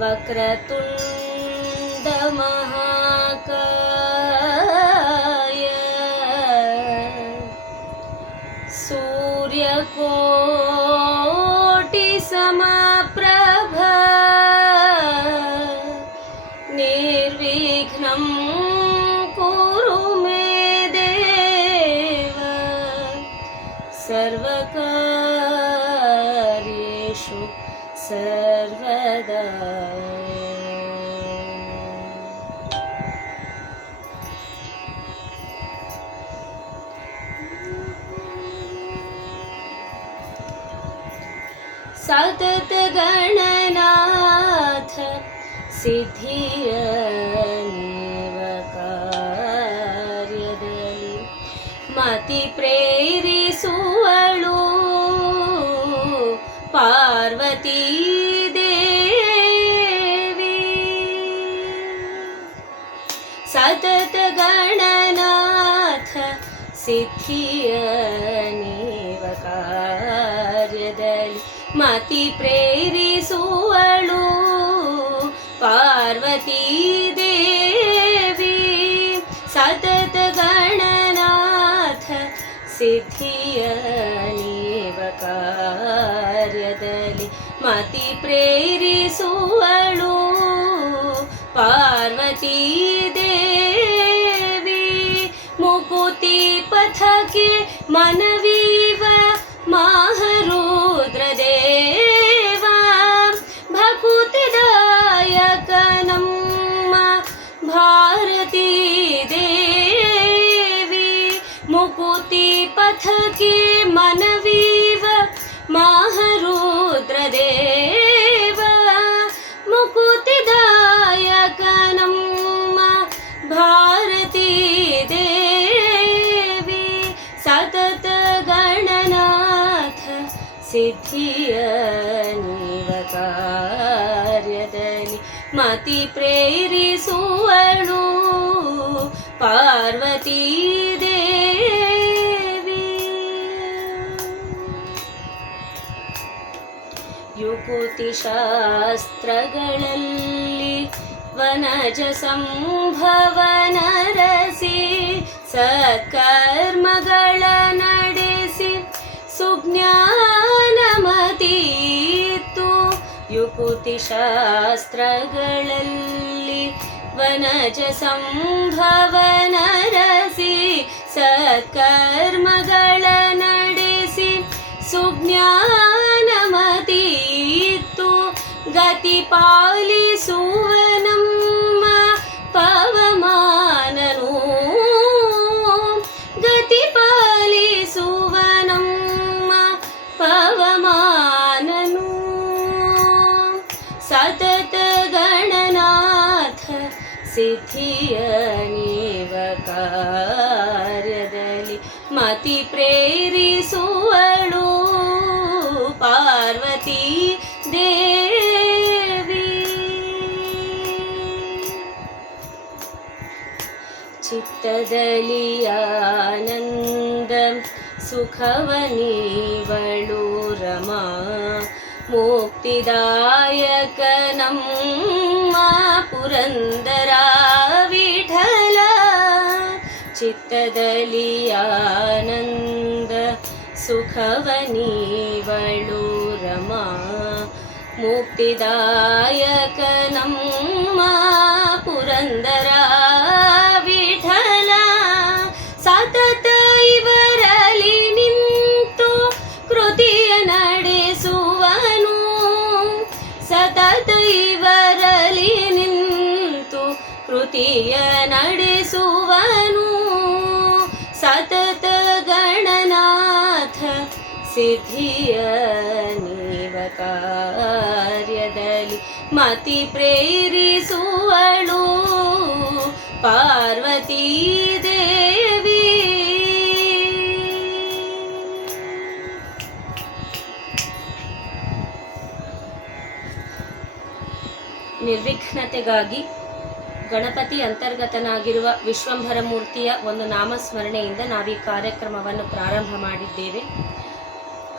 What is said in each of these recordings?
वक्रतुण्ड महाकाय सूर्यकोटि समप्रभ निर्विघ्नं कुरु मे देव सर्वकार्येषु सर्वदा। सतत गणनाथ सिद्धिय नीव ಕಾರ್ಯದಲ್ಲಿ ಮತಿ ಪ್ರೇರಿಸುವಳು ಪಾರ್ವತೀ ದೇವಿ ಸತತ ಗಣನಾಥ ಸಿದ್ಧಿಯ ನೀವ ಕಾರ್ಯದಲ್ಲಿ ಮತಿ ಪ್ರೇರಿಸುವಳು ಪಾರ್ವತೀ ದೇವಿ ಸತತ ಗಣನಾಥ ಸಿದ್ಧಿಯ ನೀವ ಕಾರ್ಯದಲ್ಲಿ ಮತಿ ಪ್ರೇರಿಸುವಳು ಪಾರ್ವತೀ ದೇವಿ ಮುಕುತಿ ಪಥಕ್ಕೆ ಮನವೀವ ಮಾಹರುದ್ರ ದೇವ ಭಕುತಿದಾಯಕ ನಮ್ಮ ಭಾರತೀ ದೇವಿ ಮುಕುತಿ ಪಥಕ್ಕೆ ಮನವೀವ ಮಾಹರುದ್ರ ದೇವ ಮುಕುತಿದಾಯಕ ನಮ್ಮ ಭಾರತೀ ದೇವಿ ಸತತ ಗಣನಾಥ ಸಿದ್ಧಿಯ ನೀವ ಕಾರ್ಯದಲ್ಲಿ ಮತಿ ಪ್ರೇರಿಸುವಳು ಪಾರ್ವತೀ ದೇವಿ ಯುಕುತಿ ಶಾಸ್ತ್ರಗಳಲ್ಲಿ ವನಜ ಸಂಭವನ ರಸಿ ಸತ್ಕರ್ಮಗಳ ನಡೆಸಿ ಸುಜ್ಞಾನಮತೀತ್ತು ಯುಕುತಿ ಶಾಸ್ತ್ರಗಳಲ್ಲಿ ವನಜ ಸಂಭವನ ರಸಿ ಸತ್ಕರ್ಮಗಳ ನಡೆಸಿ ಸುಜ್ಞಾನಮತೀತ್ತು ಗತಿ ಪಾಲಿಸುವ ನಮ್ಮ ಪವಮಾನನು ಗತಿ ಪಾಲಿಸುವ ನಮ್ಮ ಪವಮಾನನು ಸತತ ಗಣನಾಥ ಸಿದ್ಧಿಯ ನೀವ ಕಾರ್ಯದಲ್ಲಿ ಮತಿ ಪ್ರೇರಿಸುವಳು ಪಾರ್ವತೀ ದೇವಿ ಚಿತ್ತದಲ್ಲಿ ಆನಂದ ಸುಖವ ನೀವಳು ರಮಾ ಮುಕ್ತಿದಾಯಕ ನಮ್ಮ ಪುರಂದರ ವಿಠಲ ಚಿತ್ತದಲ್ಲಿ ಆನಂದ ಸುಖವ ನೀವಳು ರಮಾ ಮುಕ್ತಿದಾಯಕ ನಮ್ಮ ಪುರಂದರ ವಿಠಲ ಸತತ ಇವರಲ್ಲಿ ನಿಂತು ಕೃತಿಯ ನಡೆಸುವನು ಸತತ ಇವರಲ್ಲಿ ನಿಂತು ಕೃತಿಯ ನಡೆಸುವನು ಸತತ ಗಣನಾಥ ಸಿದ್ಧಿಯ ನೀವ ಕಾರ್ಯದಲ್ಲಿ ಮತಿ ಪ್ರೇರಿಸುವಳು ಪಾರ್ವತೀ ದೇವಿ ನಿರ್ವಿಘ್ನತೆಗಾಗಿ ಗಣಪತಿ ಅಂತರ್ಗತನಾಗಿರುವ ವಿಶ್ವಂಭರ ಮೂರ್ತಿಯ ಒಂದು ನಾಮಸ್ಮರಣೆಯಿಂದ ನಾವು ಈ ಕಾರ್ಯಕ್ರಮವನ್ನು ಪ್ರಾರಂಭ ಮಾಡಿದ್ದೇವೆ.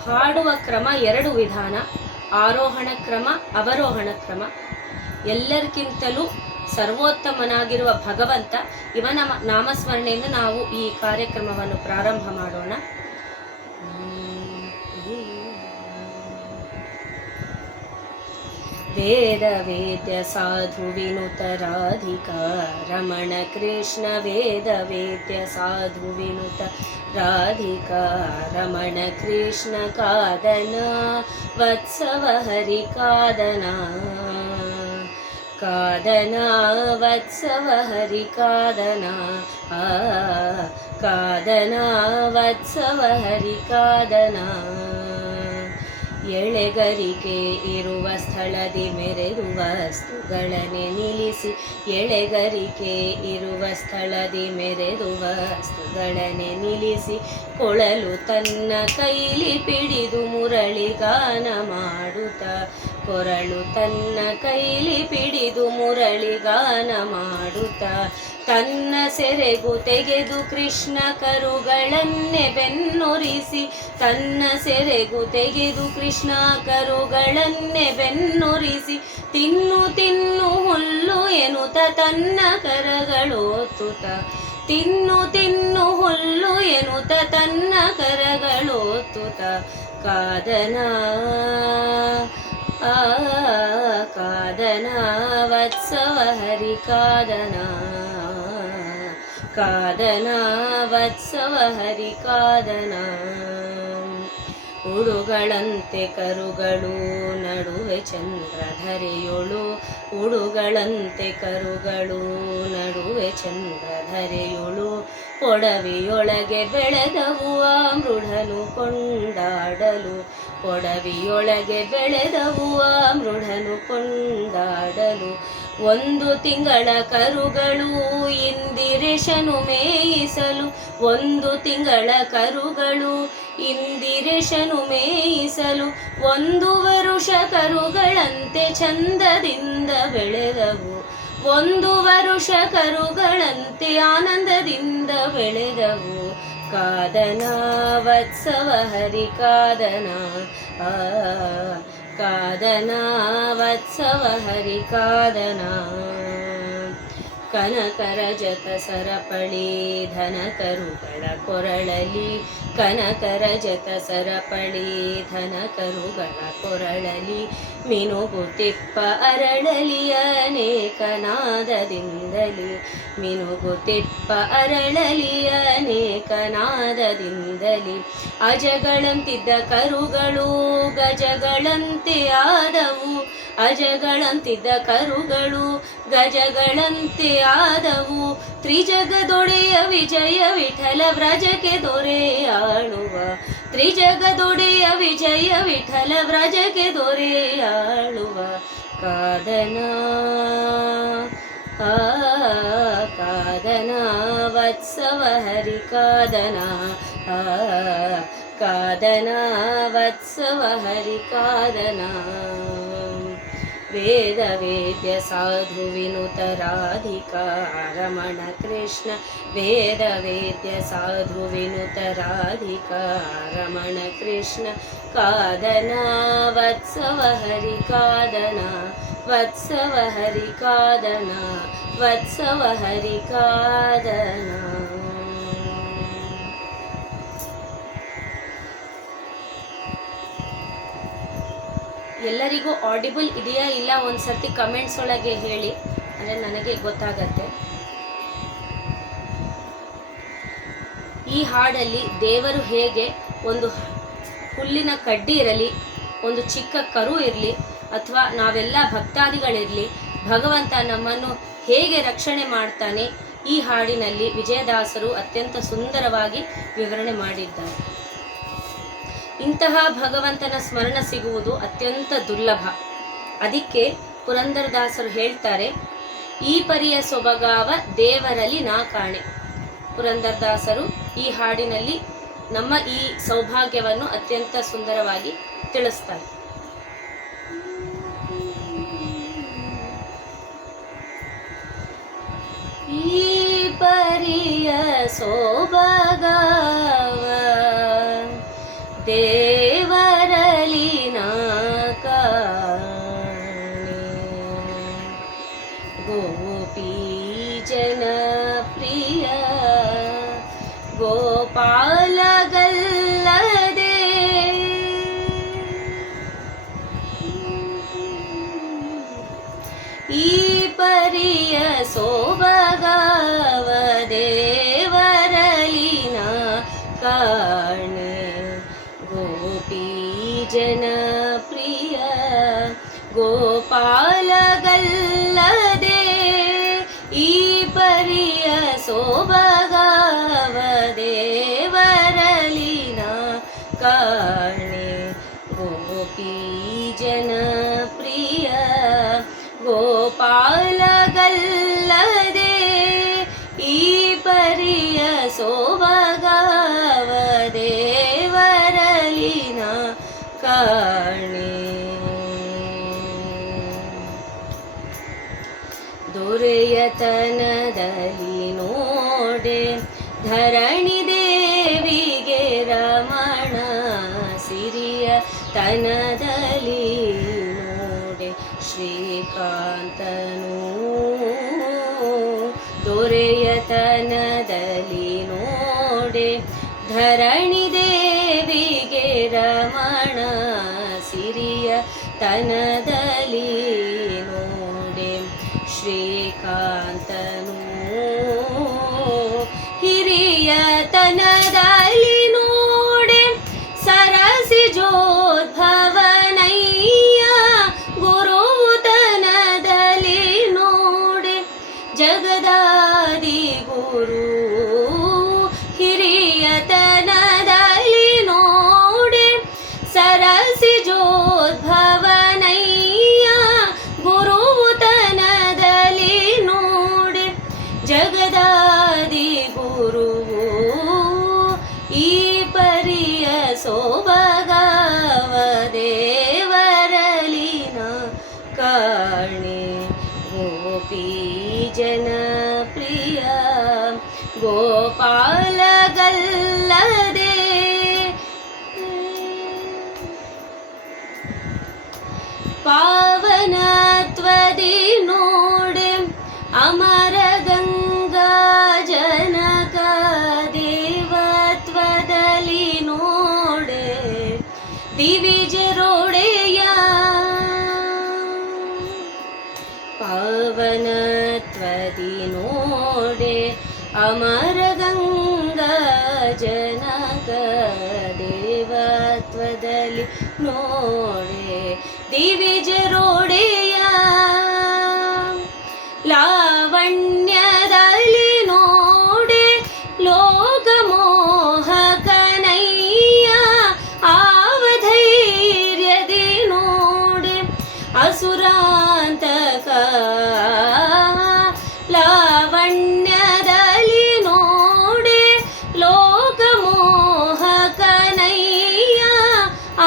ಹಾಡುವ ಕ್ರಮ ಎರಡು ವಿಧಾನ, ಆರೋಹಣ ಕ್ರಮ, ಅವರೋಹಣ ಕ್ರಮ. ಎಲ್ಲರಿಗಿಂತಲೂ ಸರ್ವೋತ್ತಮನಾಗಿರುವ ಭಗವಂತ ಇವನ ನಾಮಸ್ಮರಣೆಯಿಂದ ನಾವು ಈ ಕಾರ್ಯಕ್ರಮವನ್ನು ಪ್ರಾರಂಭ ಮಾಡೋಣ. ವೇದ ವೇದ್ಯ ಸಾಧು ವಿನುತ ರಾಧಿಕಾ ರಮಣ ಕೃಷ್ಣ ವೇದ ವೇದ್ಯ ಸಾಧು ವಿನುತ ರಾಧಿಕಾ ರಮಣ ಕೃಷ್ಣ ಕಾದನ ವತ್ಸವ ಹರಿ ಕಾದನ ಕಾದನ ವತ್ಸವ ಹರಿ ಕಾದನ ಕಾದನ ವತ್ಸವ ಹರಿ ಕಾದನ ಎಳೆಗರಿಗೆ ಇರುವ ಸ್ಥಳದಿ ಮೆರೆದು ವಸ್ತುಗಳನೆ ನಿಲ್ಲಿಸಿ ಎಳೆಗರಿಗೆ ಇರುವ ಸ್ಥಳದಿ ಮೆರೆದು ವಸ್ತುಗಳನೆ ನಿಲ್ಲಿಸಿ ಕೊಳಲು ತನ್ನ ಕೈಲಿ ಪಿಡಿದು ಮುರಳಿಗಾನ ಮಾಡುತ್ತ ಕೊರಳು ತನ್ನ ಕೈಲಿ ಪಿಡಿದು ಮುರಳಿಗಾನ ಮಾಡುತ್ತ ತನ್ನ ಸೆರೆಗು ತೆಗೆದು ಕೃಷ್ಣ ಕರುಗಳನ್ನೇ ಬೆನ್ನೊರಿಸಿ ತನ್ನ ಸೆರೆಗು ತೆಗೆದು ಕೃಷ್ಣ ಕರುಗಳನ್ನೇ ಬೆನ್ನೊರಿಸಿ ತಿನ್ನು ತಿನ್ನು ಹುಲ್ಲು ಎನ್ನುತ್ತ ತನ್ನ ಕರಗಳೊತ್ತುತ್ತ ತಿನ್ನು ತಿನ್ನು ಹುಲ್ಲು ಎನ್ನುತ್ತ ತನ್ನ ಕರಗಳೊತ್ತುತ್ತ ಕಾದನ ಕಾದನ ವತ್ಸವ ಹರಿ ಕಾದನ ಕಾದನ ವತ್ಸವ ಹರಿ ಕಾದನ ಉಡುಗಳಂತೆ ಕರುಗಳು ನಡುವೆ ಚಂದ್ರಧರೆಯೊಳು ಉಡುಗಳಂತೆ ಕರುಗಳು ನಡುವೆ ಚಂದ್ರಧರೆಯೊಳು ಕೊಡವಿಯೊಳಗೆ ಬೆಳೆದವು ಆ ಮೃಢನು ಕೊಂಡಾಡಲು ಕೊಡವಿಯೊಳಗೆ ಬೆಳೆದವು ಆ ಮೃಢನು ಕೊಂಡಾಡಲು ಒಂದು ತಿಂಗಳ ಕರುಗಳು ಇಂದಿರೇಶನು ಮೇಯಿಸಲು ಒಂದು ತಿಂಗಳ ಕರುಗಳು ಇಂದಿರೇಶನು ಮೇಯಿಸಲು ಒಂದು ವರುಷ ಕರುಗಳಂತೆ ಚಂದದಿಂದ ಬೆಳೆದವು ಒಂದು ವರುಷ ಕರುಗಳಂತೆ ಆನಂದದಿಂದ ಬೆಳೆದವು ಕಾದನ ವತ್ಸವ ಹರಿ ಕಾದನ ಕಾದನ ವತ್ಸವ ಹರಿ ಕಾದನ ಕನಕರ ಜತ ಸರಪಳಿ ಧನ ಕರುಗಳ ಕೊರಳಲಿ ಕನಕರ ಜತ ಸರಪಳಿ ಧನ ಕರುಗಳ ಕೊರಳಲಿ ಮಿನುಗುತಿಪ್ಪ ಅರಳಲಿ ಅನೇಕ ನಾದದಿಂದಲಿ ಮಿನುಗುತಿಪ್ಪ ಅರಳಲಿ ಅನೇಕ ನಾದದಿಂದಲಿ ಅಜಗಳಂತಿದ್ದ ಕರುಗಳು ಗಜಗಳಂತೆ ಆದವು ಅಜಗಳಂತಿದ್ದ ಕರುಗಳು ಗಜಗಳಂತೆ ಆದವು ತ್ರಿಜಗದೊಡೆಯ ವಿಜಯ ವಿಠಲ ವ್ರಜಕ್ಕೆ ದೊರೆಯಾಳುವ ತ್ರಿಜಗದೊಡೆಯ ವಿಜಯ ವಿಠಲ ವ್ರಜಕ್ಕೆ ದೊರೆಯಾಳುವ ಕಾದನ ಕಾದನ ವತ್ಸವ ಹರಿ ಕಾದನ ಕಾದನ ವತ್ಸವ ಹರಿ ಕಾದನ ವೇದ ವೇದ್ಯ ಸಾಧು ವಿನುತ ರಾಧಿಕಾ ರಮಣ ಕೃಷ್ಣ ವೇದ ವೇದ್ಯ ಸಾಧು ವಿನುತ ರಾಧಿಕಾ ರಮಣ ಕೃಷ್ಣ ಕಾದನ ವತ್ಸವ ಹರಿ ಕಾದನ ವತ್ಸವ ಹರಿ ಕಾದನ ವತ್ಸವ ಹರಿ ಕಾದನ. ಎಲ್ಲರಿಗೂ ಆಡಿಬಲ್ ಇದೆಯಾ ಇಲ್ಲ ಒಂದು ಸರ್ತಿ ಕಮೆಂಟ್ಸ್ ಒಳಗೆ ಹೇಳಿ, ಅಂದರೆ ನನಗೆ ಗೊತ್ತಾಗತ್ತೆ. ಈ ಹಾಡಲ್ಲಿ ದೇವರು ಹೇಗೆ ಒಂದು ಹುಲ್ಲಿನ ಕಡ್ಡಿ ಇರಲಿ, ಒಂದು ಚಿಕ್ಕ ಕರು ಇರಲಿ, ಅಥವಾ ನಾವೆಲ್ಲ ಭಕ್ತಾದಿಗಳಿರಲಿ, ಭಗವಂತ ನಮ್ಮನ್ನು ಹೇಗೆ ರಕ್ಷಣೆ ಮಾಡ್ತಾನೆ ಈ ಹಾಡಿನಲ್ಲಿ ವಿಜಯದಾಸರು ಅತ್ಯಂತ ಸುಂದರವಾಗಿ ವಿವರಣೆ ಮಾಡಿದ್ದಾರೆ. ಇಂತಹ ಭಗವಂತನ ಸ್ಮರಣ ಸಿಗುವುದು ಅತ್ಯಂತ ದುರ್ಲಭ. ಅದಕ್ಕೆ ಪುರಂದರದಾಸರು ಹೇಳ್ತಾರೆ, ಈ ಪರಿಯ ಸೊಬಗಾವ ದೇವರಲ್ಲಿ ನಾ ಕಾಣೆ. ಪುರಂದರದಾಸರು ಈ ಹಾಡಿನಲ್ಲಿ ನಮ್ಮ ಈ ಸೌಭಾಗ್ಯವನ್ನು ಅತ್ಯಂತ ಸುಂದರವಾಗಿ ತಿಳಿಸ್ತಾರೆ. ಈ ಪರಿಯ ಸೋಬಗಾವ ದೇವರಲಿ ನಾ ಕಾಣೆ. ಜನಪ್ರಿಯ ಗೋಪಾಲಗಲ್ಲದೆ ಈ ಪರಿಯ ಸೋಬಗಾವ ದೇವರಲಿನ ಕಾಣೆ ಗೋಪಿ ಜನಪ್ರಿಯ ಗೋಪಾಲಗಲ್ಲದೆ ಈ ಪರಿಯ ಸೋಬಗಾವ ದೇವರಲಿನ ಕಾಣೆ ದೊರೆಯತನದಲ್ಲಿ ನೋಡೆ ಧರಣಿ ದೇವಿಗೆ ರಮಣ ಸಿರಿಯ ತನದಲ್ಲಿ ನೋಡೆ ಶ್ರೀಕಾಂತನು ದೊರೆಯತನದಲ್ಲಿ ನೋಡೆ ಧರಣಿ ದೇವಿಗೆ ರಮಣ ಸಿರಿಯ ತನದಲ್ಲಿ ನೋಡೆ ಶ್ರೀಕಾಂತನು ಹಿರಿಯ ತನದಲ್ಲಿ ನೋಡೆ ಸರಸಿ ಜೋದ್ಭವನಯ್ಯ ಗುರುತನದಲ್ಲಿ ನೋಡೆ ಜಗದಾದಿ ಗುರು ಹಿರಿಯ ತನದಲ್ಲಿ ನೋಡೆ ಸರಸಿ ಜೋದ್ಭವನಯ್ಯ ಗುರುತನದಲ್ಲಿ ನೋಡೆ ಜಗದಾದಿ ಗುರುವು ಈ ಪರಿಯ ಸೋಬಗಾವ ದೇವರಲಿನ ಕಾಣೆ ಗೋಪಿ ಜನಪ್ರಿಯ ಗೋಪಾಲಗಲ್ಲದೆ ಪಾವನತ್ವದಿ ನೋಡೆ ಅಮರ ಗಂಗಾ ಜನಕ ದೇವತ್ವದಲ್ಲಿ ನೋಡೆ ದಿವಿಜರೊಡೆಯ ಪಾವನತ್ವದಿ ನೋಡೆ ಅಮರ ಗಂಗಾ ಜನಕ ದೇವತ್ವದಲ್ಲಿ ನೋಡೆ ದಿವಿಜರೊಡೆಯ ಲಾವಣ್ಯದಲ್ಲಿ ನೋಡೆ ಲೋಕಮೋಹಕನಯ್ಯ ಆವಧೈರ್ಯದಿ ನೋಡೆ ಅಸುರಾಂತಕ ಲಾವಣ್ಯದಲ್ಲಿ ನೋಡೆ ಲೋಕಮೋಹಕನಯ್ಯ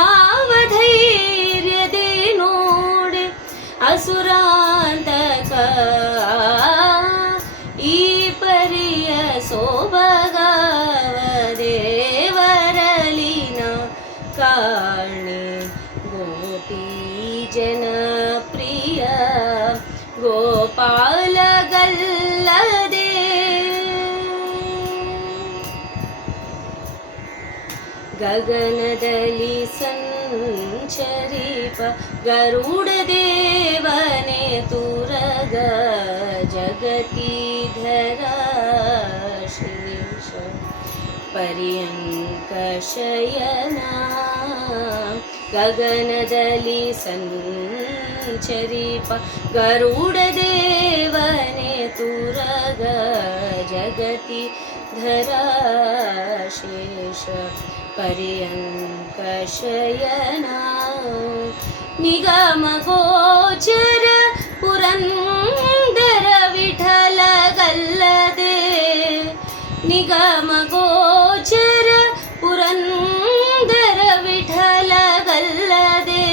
ಆವಧೈರ್ಯದಿ ನೋಡೆ ಅಸುರಾಂತಕ ಈ ಪರಿಯ ಸೋಬಗಾವ ದೇವರಲಿನ ಕಾಣೆ ಗೋಪಿ ಜನಪ್ರಿಯ ಗೋಪಾಲಗಲ್ಲದೆ ಗಗನದಲ್ಲಿ ಸಂಚರಿಪ ಗರುಡ ದೇವನೆ ತುರಗ ಜಗತೀಧರ ಶೇಷ ಪರ್ಯಂಕ ಶಯನ ಗಗನದಲ್ಲಿ ಸಂಚರಿಪ ಗರುಡ ದೇವನೆ ತುರಗ ಜಗತಿ ಧರ ಶೇಷ ಪರ್ಯಂಕ ಶಯನ ನಿಗಮ ಗೋಚರ ಪುರಂದರ ವಿಠಲಗಲ್ಲದೆ ನಿಗಮ ಗೋಚರ ಪುರಂದರ ವಿಠಲಗಲ್ಲದೆ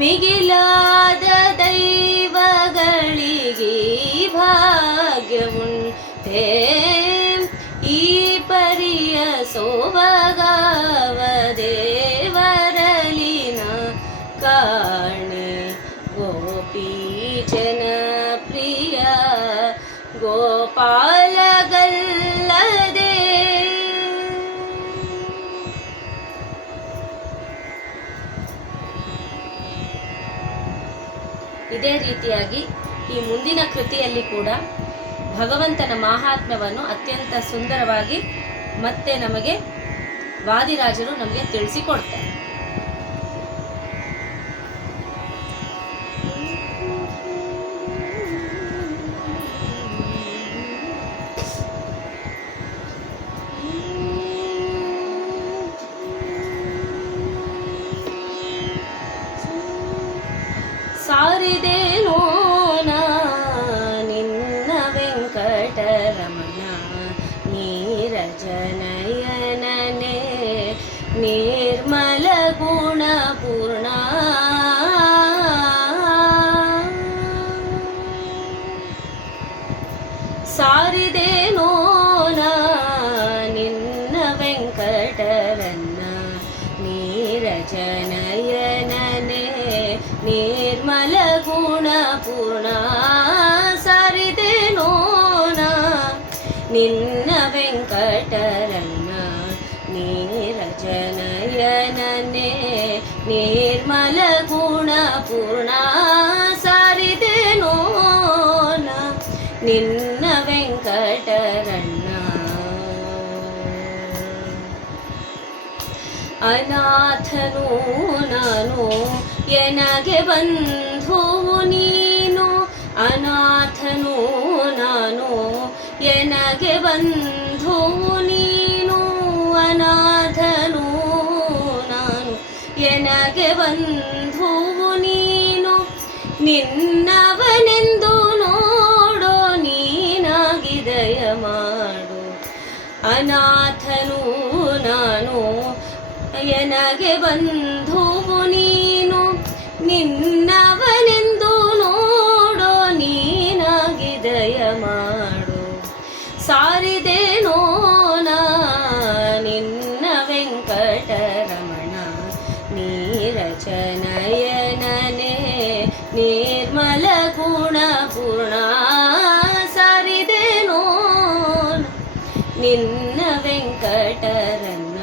ಮಿಗಿಲಾದ ದೈವಗಳಿಗೆ ಭಾಗ್ಯವುಂಟೆ ಈ ಪರಿಯ ಸೋಬಗಾವ ದೇವರಲಿನ ಕಾಣೆ ಗೋಪಿ ಜನಪ್ರಿಯ ಗೋಪಾಲಗಲ್ಲದೆ ಇದೇ ರೀತಿಯಾಗಿ ಈ ಮುಂದಿನ ಕೃತಿಯಲ್ಲಿ ಕೂಡ ಭಗವಂತನ ಮಾಹಾತ್ಮ್ಯವನ್ನು ಅತ್ಯಂತ ಸುಂದರವಾಗಿ ಮತ್ತೆ ನಮಗೆ ವಾದಿರಾಜರು ನಮಗೆ ತಿಳಿಸಿಕೊಡ್ತಾರೆ. ಸಾರಿದೇನೋ ನಾ ನಿನ್ನ ವೆಂಕಟರಮಣ ನೀರಜನಯನನೇ ನಿರ್ಮಲ ಗುಣಪೂರ್ಣ. ಸಾರಿದೇನೋ ನಾ ನಿನ್ನ ವೆಂಕಟರನ್ನ ನೀರಜನಯನನೇ ನಿರ್ಮಲ ಗುಣಪೂರ್ಣ. ಸಾರಿದೇನೋ ನಾ ನಿನ್ನ ವೆಂಕಟರನ್ನ ನೀರಜನಯನನೇ ನಿರ್ಮಲ ಗುಣಪೂರ್ಣ. ಸಾರಿದೇನೋ ನಾ ನಿನ್ನ ವೆಂಕಟರನ್ನ. ಅನಾಥನು ನಾನು ಎನಗೆ ಬಂಧುವು ನೀನು. ಅನಾಥನು ನಾನು ಎನಗೆ ಬಂಧುವು ನೀನು. ಅನಾಥನು ನಾನು ಎನಗೆ ಬಂಧುವು ನೀನು. ನಿನ್ನವನೆಂದು ನೋಡೋ ನೀನಾಗಿ ದಯ ಮಾಡು. ಅನಾಥನು ನಾನು ಎನಗೆ ಬಂಧುವು ನೀನು. ನಿನ್ನವನೆಂದು ನೋಡೋ ನೀನಾಗಿ ದಯ ಮಾಡು. ಸಾರಿದೇನೋ ನಾ ನಿನ್ನ ವೆಂಕಟರಮಣ ನೀರಜನಯನನೇ ನಿರ್ಮಲ ಗುಣಪೂರ್ಣ. ಸಾರಿದೇನೋ ನಿನ್ನ ವೆಂಕಟರನ್ನ.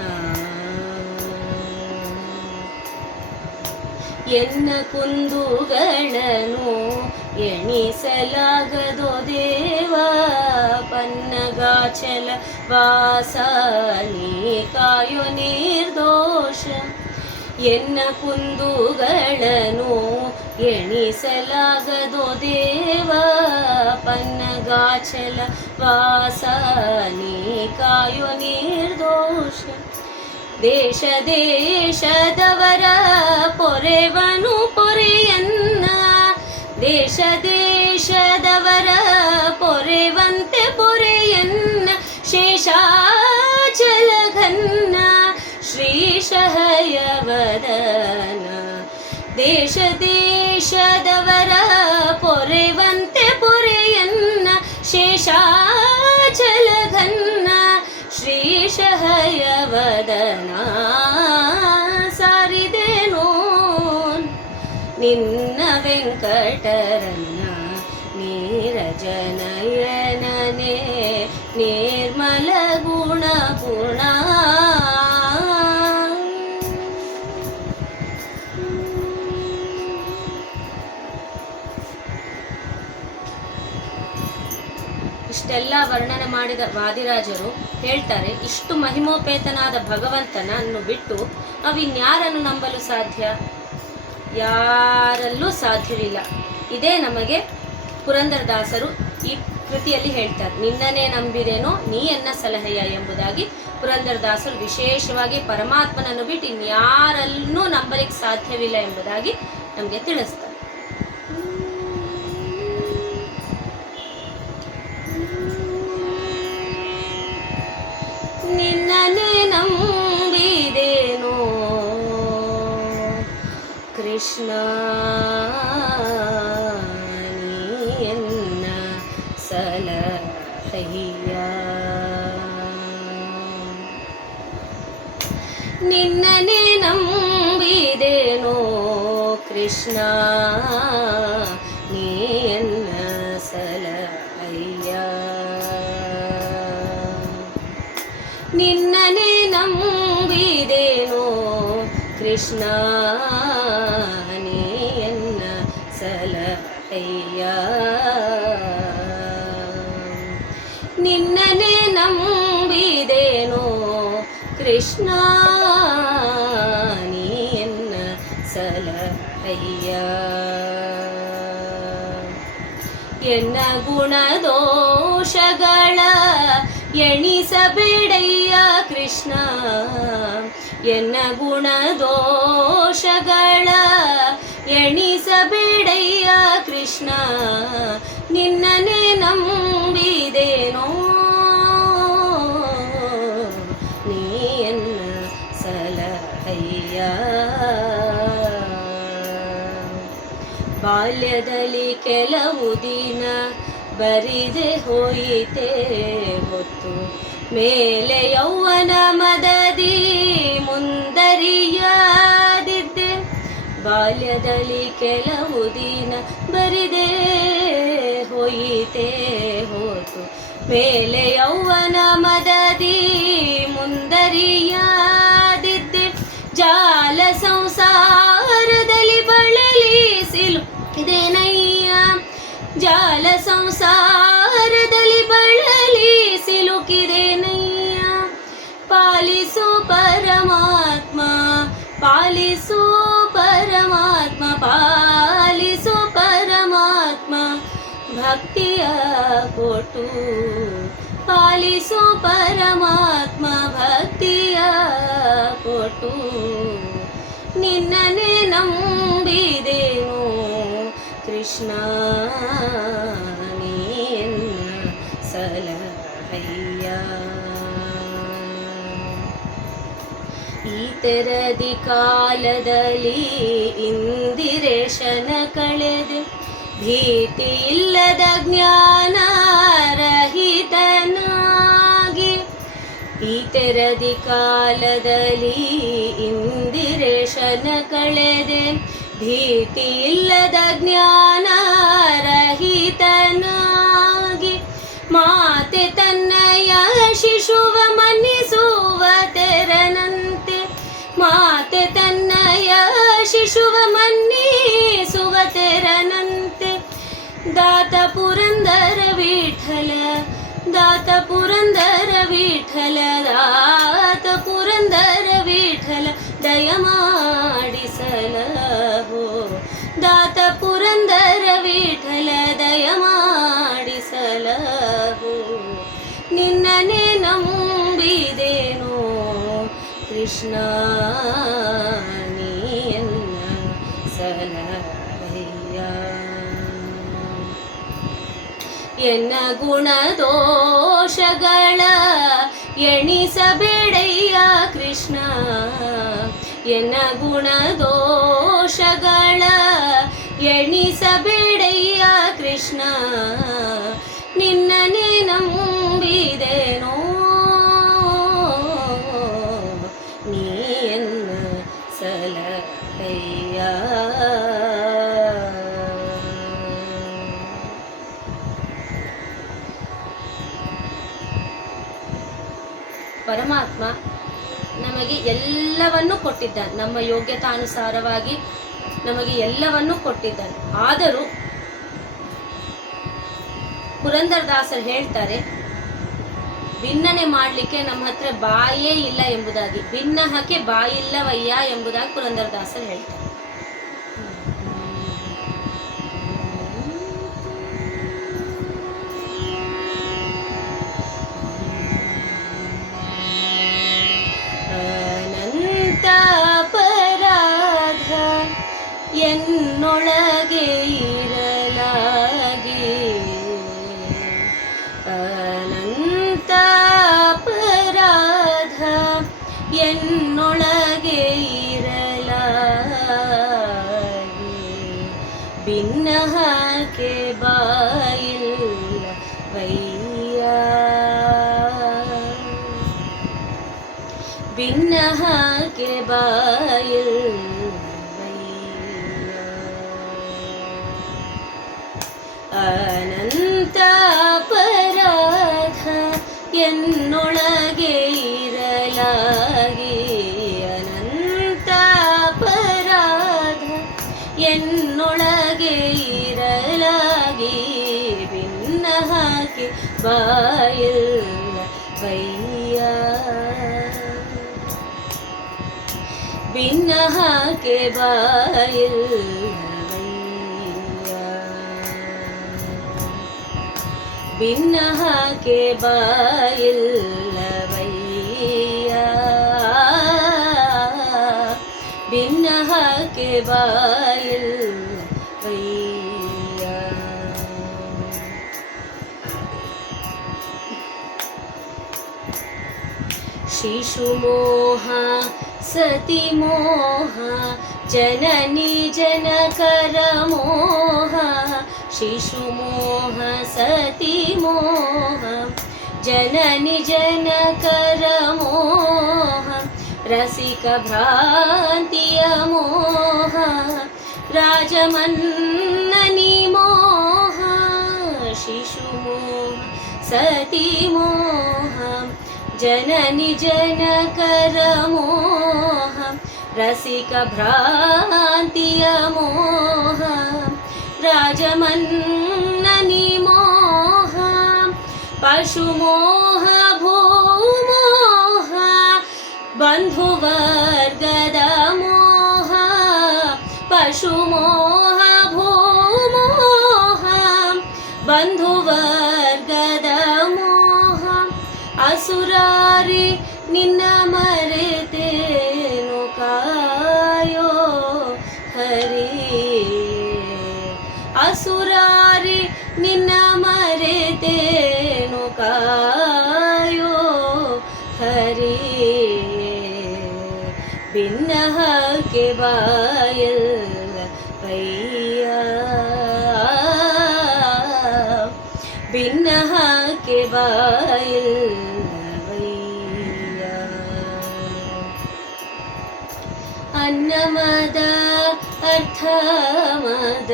ಎನ್ನ ಕುಂದುಗಳನ್ನು ಎಣಿಸಲಾಗದೋ ದೇವ. ಪನ್ನಗಾಚಲ ವಾಸ ನೀ ಕಾಯೋ ನಿರ್ದೋಷ. ಎನ್ನ ಕುಂದುಗಳನ್ನು ಎಣಿಸಲಾಗದೋ ದೇವ. ಪನ್ನಗಾಚಲ ವಾಸ ನೀ ಕಾಯೋ ನಿರ್ದೋಷ. ದೇಶ ದೇಶದವರ ಪೊರೆವನು ಪೊರೆಯನ್ನ. ದೇಶ ದೇಶದವರ ಪೊರೆವಂತೆ ಪೊರೆಯನ್ನ. ಶೇಷಾಚಲಘನ್ನ ಶ್ರೀಶಹಯವದನ. ದೇಶ ದೇಶದವರ ಪೊರೆವಂತೆ ಪೊರೆಯನ್ನ. ಶೇಷಾಚಲಘನ್ನ ಶ್ರೀಶಹಯವದನ. ಸಾರಿದೇನೋ ನಿನ್ನ ವೆಂಕಟರನ್ನ ನೀರಜನಯನನೇ ನಿರ್ಮಲ ಗುಣಪೂರ್ಣ. ಇಷ್ಟೆಲ್ಲ ವರ್ಣನೆ ಮಾಡಿದ ವಾದಿರಾಜರು ಹೇಳ್ತಾರೆ, ಇಷ್ಟು ಮಹಿಮೋಪೇತನಾದ ಭಗವಂತನನ್ನು ಬಿಟ್ಟು ನಾವಿನ್ಯಾರನ್ನು ನಂಬಲು ಸಾಧ್ಯ? ಯಾರಲ್ಲೂ ಸಾಧ್ಯವಿಲ್ಲ. ಇದೇ ನಮಗೆ ಪುರಂದರದಾಸರು ಈ ಕೃತಿಯಲ್ಲಿ ಹೇಳ್ತಾರೆ. ನಿನ್ನನೇ ನಂಬಿದೇನೋ ನೀ ಎನ್ನ ಸಲಹೆಯ ಎಂಬುದಾಗಿ ಪುರಂದರದಾಸರು ವಿಶೇಷವಾಗಿ ಪರಮಾತ್ಮನನ್ನು ಬಿಟ್ಟು ಇನ್ಯಾರನ್ನೂ ನಂಬಲಿಕ್ಕೆ ಸಾಧ್ಯವಿಲ್ಲ ಎಂಬುದಾಗಿ ನಮಗೆ ತಿಳಿಸ್ತಾರೆ. ನಿನ್ನನೇ ನಂಬಿದೇನೋ ಕೃಷ್ಣ ನೀ ಎನ್ನ ಸಲಹೆಯ. ನಿನ್ನನೇ ನಂಬಿದೇನೋ ಕೃಷ್ಣ ನೀ ಎನ್ನ ಸಲಹೆಯ. ನಿನ್ನನೇ ನಂಬಿದೇನೋ ಕೃಷ್ಣ ನೀ ಎನ್ನ ಸಲಹೆಯ. ನಿನ್ನನೇ ನಂಬಿದೇನೋ ಕೃಷ್ಣ ನೀ ಎನ್ನ ಸಲಹೆಯ. ಎನ್ನ ಗುಣದೋಷಗಳ ಎಣಿಸಬೇಡಯ್ಯ ಕೃಷ್ಣ. ಎನ್ನ ಗುಣದೋಷಗಳ ಎಣಿಸಬೇಡಯ್ಯ ಕೃಷ್ಣ ನಿನ್ನನೆ ನಂಬಿದೇನೋ ನೀಯನ್ನ ಸಲಹಯ್ಯ. ಬಾಲ್ಯದಲ್ಲಿ ಕೆಲವು ದಿನ ಬರಿದೆ ಹೋಯಿತೆ ಹೊತ್ತು, ಮೇಲೆ ಯೌವನ ಮದದಿ ಮುಂದರಿಯಾದಿದ್ದೆ. ಬಾಲ್ಯದಲ್ಲಿ ಕೆಲವು ದಿನ ಬರಿದೆ ಹೋಯಿತೆ ಹೊತ್ತು, ಮೇಲೆ ಯೌವನ ಮದದಿ ಮುಂದರಿಯಾದಿದ್ದೆ. ಜಾಲ ಸಂಸಾರದಲ್ಲಿ ಬಳಲಿ ಸಿಲುಕಿದೆನಯ್ಯ, ಜಾಲ ಸಂಸಾರದಲ್ಲಿ ಬಳಲಿ ಸಿಲುಕಿದೆನಯ್ಯ. ಪಾಲಿಸು ಪರಮಾತ್ಮ, ಪಾಲಿಸು ಪರಮಾತ್ಮ, ಪಾಲಿಸು ಪರಮಾತ್ಮ ಭಕ್ತಿಯ ಕೊಟ್ಟು. ಪಾಲಿಸು ಪರಮಾತ್ಮ ಭಕ್ತಿಯ ಕೊಟ್ಟು, ನಿನ್ನನೆ ನಂಬಿದೆನು ಕೃಷ್ಣ ನೀಯನ್ನ ಸಲಹಯ್ಯ. ಈ ತೆರದಿ ಕಾಲದಲ್ಲಿ ಇಂದಿರೇಶನ ಕಳೆದೆ, ಭೀತಿ ಇಲ್ಲದ ಜ್ಞಾನ ರಹಿತನಾಗಿ. ಈ ತೆರದಿ ಕಾಲದಲ್ಲಿ ಇಂದಿರೇಶನ ಕಳೆದೆ, ಭೀತಿ ಇಲ್ಲದ ಜ್ಞಾನ ರಹಿತನಾಗಿ. ಮಾತೆ ತನ್ನಯ ಶಿಶುವ ಮನ್ನಿಸುವ ತೆರನಂತೆ, ಮಾತೆ ತನ್ನಯ ಶಿಶುವ ಮನ್ನಿಸುವ ತೆರನಂತೆ. ದಾತ ಪುರಂದರ ವಿಠಲ, ದಾತ ಪುರಂದರ ವಿಠಲ, ದಾತ ಪುರಂದರ ವಿಠಲ ದಯಮಾಡಿಸಲಹೋ. ದಾತ ಪುರಂದರ ವಿಠಲ ದಯಮಾಡಿಸಲಹೋ. ನಿನ್ನನೆ ನಂಬಿದೆನೋ ಕೃಷ್ಣ ನೀಯನ್ನ ಸಲಹಯ್ಯ. ಎನ್ನ ಗುಣದೋಷಗಳ ಎಣಿಸಬೇಡಯ್ಯ ಕೃಷ್ಣ, ಎನ್ನ ಗುಣದೋಷಗಳ ಎಣಿಸಬೇಡಯ್ಯ ಕೃಷ್ಣ. ನಿನ್ನನೆ ನಂಬಿದೆನೋ ನೀಯನ್ನ ಸಲಹಯ್ಯ. ಪರಮಾತ್ಮ ನಮಗೆ ಎಲ್ಲವನ್ನೂ ಕೊಟ್ಟಿದ್ದಾನೆ, ನಮ್ಮ ಯೋಗ್ಯತಾನುಸಾರವಾಗಿ ನಮಗೆ ಎಲ್ಲವನ್ನೂ ಕೊಟ್ಟಿದ್ದಾನೆ. ಆದರೂ ಪುರಂದರದಾಸರು ಹೇಳ್ತಾರೆ, ಭಿನ್ನನೆ ಮಾಡಲಿಕ್ಕೆ ನಮ್ಮ ಹತ್ರ ಬಾಯೇ ಇಲ್ಲ ಎಂಬುದಾಗಿ, ಭಿನ್ನಹಕ್ಕೆ ಬಾಯಿಲ್ಲವಯ್ಯ ಎಂಬುದಾಗಿ ಪುರಂದರದಾಸರು ಹೇಳ್ತಾರೆ. ಅನಂತ ಅಪರಾಧ ಎನ್ನೊಳಗೆ ಇರಲಾಗಿ, ಅನಂತ ಅಪರಾಧ ಎನ್ನೊಳಗೆ ಇರಲಾಗಿ. ಭಿನ್ನಹಕ್ಕೆ ಬಾಯಿಲ್ಲವಯ್ಯ, ಭಿನ್ನಹಕ್ಕೆ ಬಾಯಿಲ್ಲವಯ್ಯ. ಅನಂತ ಅಪರಾಧ ಎನ್ನೊಳಗೆ ಇರಲಾಗಿ, ಅನಂತ ಅಪರಾಧ ಎನ್ನೊಳಗೆ ಇರಲಾಗಿ. ಭಿನ್ನಹಕ್ಕೆ ಬಾಯಿಲ್ಲವಯ್ಯ, ಭಿನ್ನಹಕ್ಕೆ ಬಾಯಿಲ್ಲವಯ್ಯ, ಭಿನ್ನಹಕ್ಕೆ ಬಾಯಿಲ್ಲವಯ್ಯ, ಭಿನ್ನಹಕ್ಕೆ ಬಾಯಿಲ್ಲವಯ್ಯ. ಶಿಶುಮೋಹ ಸತಿಮೋಹ ಜನನಿ ಜನಕರ ಮೋಹ ಶಿಶುಮೋಹ ಸತಿಮೋಹ ಜನನಿ ಜನಕರ ಮೋಹ ರಸಿಕ ಭ್ರಾಂತಿಯ ಮೋಹ ರಾಜಮನ್ನನಿ ಮೋಹ ಶಿಶುಮೋಹ ಸತಿಮೋಹ ಜನನಿ ಜನಕರ ಮೋಹ ರಸಿಕ ಭ್ರಾಂತಿಯ ಮೋಹ ರಾಜಮನ್ನನಿ ಮೋಹ ಪಶುಮೋಹ ಭೂಮೋಹ ಬಂಧುವರ್ಗದ ಮೋಹ ಪಶುಮೋಹ ಭೂಮೋಹ ಬಂಧುವರ್ಗದ ಮೋಹ ಅಸುರಾರಿ ನಿನ್ನ ಮರೆತೇನು ಕಾಯೋ ಹರಿ ಅಸುರಾರಿ ನಿನ್ನ ಮರೆತೇನು ಕಾಯೋ ಹರಿ ಭಿನ್ನಹಕ್ಕೆ ಬಾಯಲ್ಲ ಪಯ್ಯ ಭಿನ್ನಹಕ್ಕೆ ಬಾಯಲ್ಲವಯ್ಯ ಅನ್ನಮದ ಅರ್ಥಮದ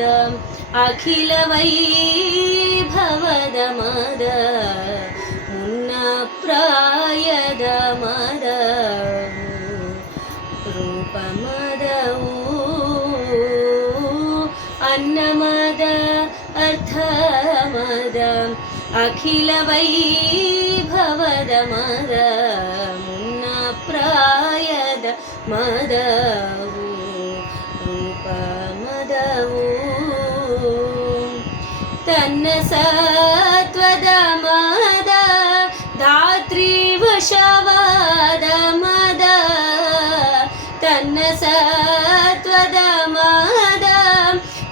ಅಖಿಲ ವೈಭವದ ಮದ ಮುನ್ನ ಪ್ರಾಯದ ಮದ ರೂಪಮದವು ಅನ್ನಮದ ಅರ್ಥಮದ ಅಖಿಲ ವೈಭವದ ಮದ ಮುನ್ನ ಪ್ರಾಯದ ಮದವು ರೂಪಮದವು ತನ್ನ ಸತ್ವದ ಮದ ಧಾತ್ರಿ ವಶವಾದ ಮದ ತನ್ನ ಸತ್ವದ ಮದ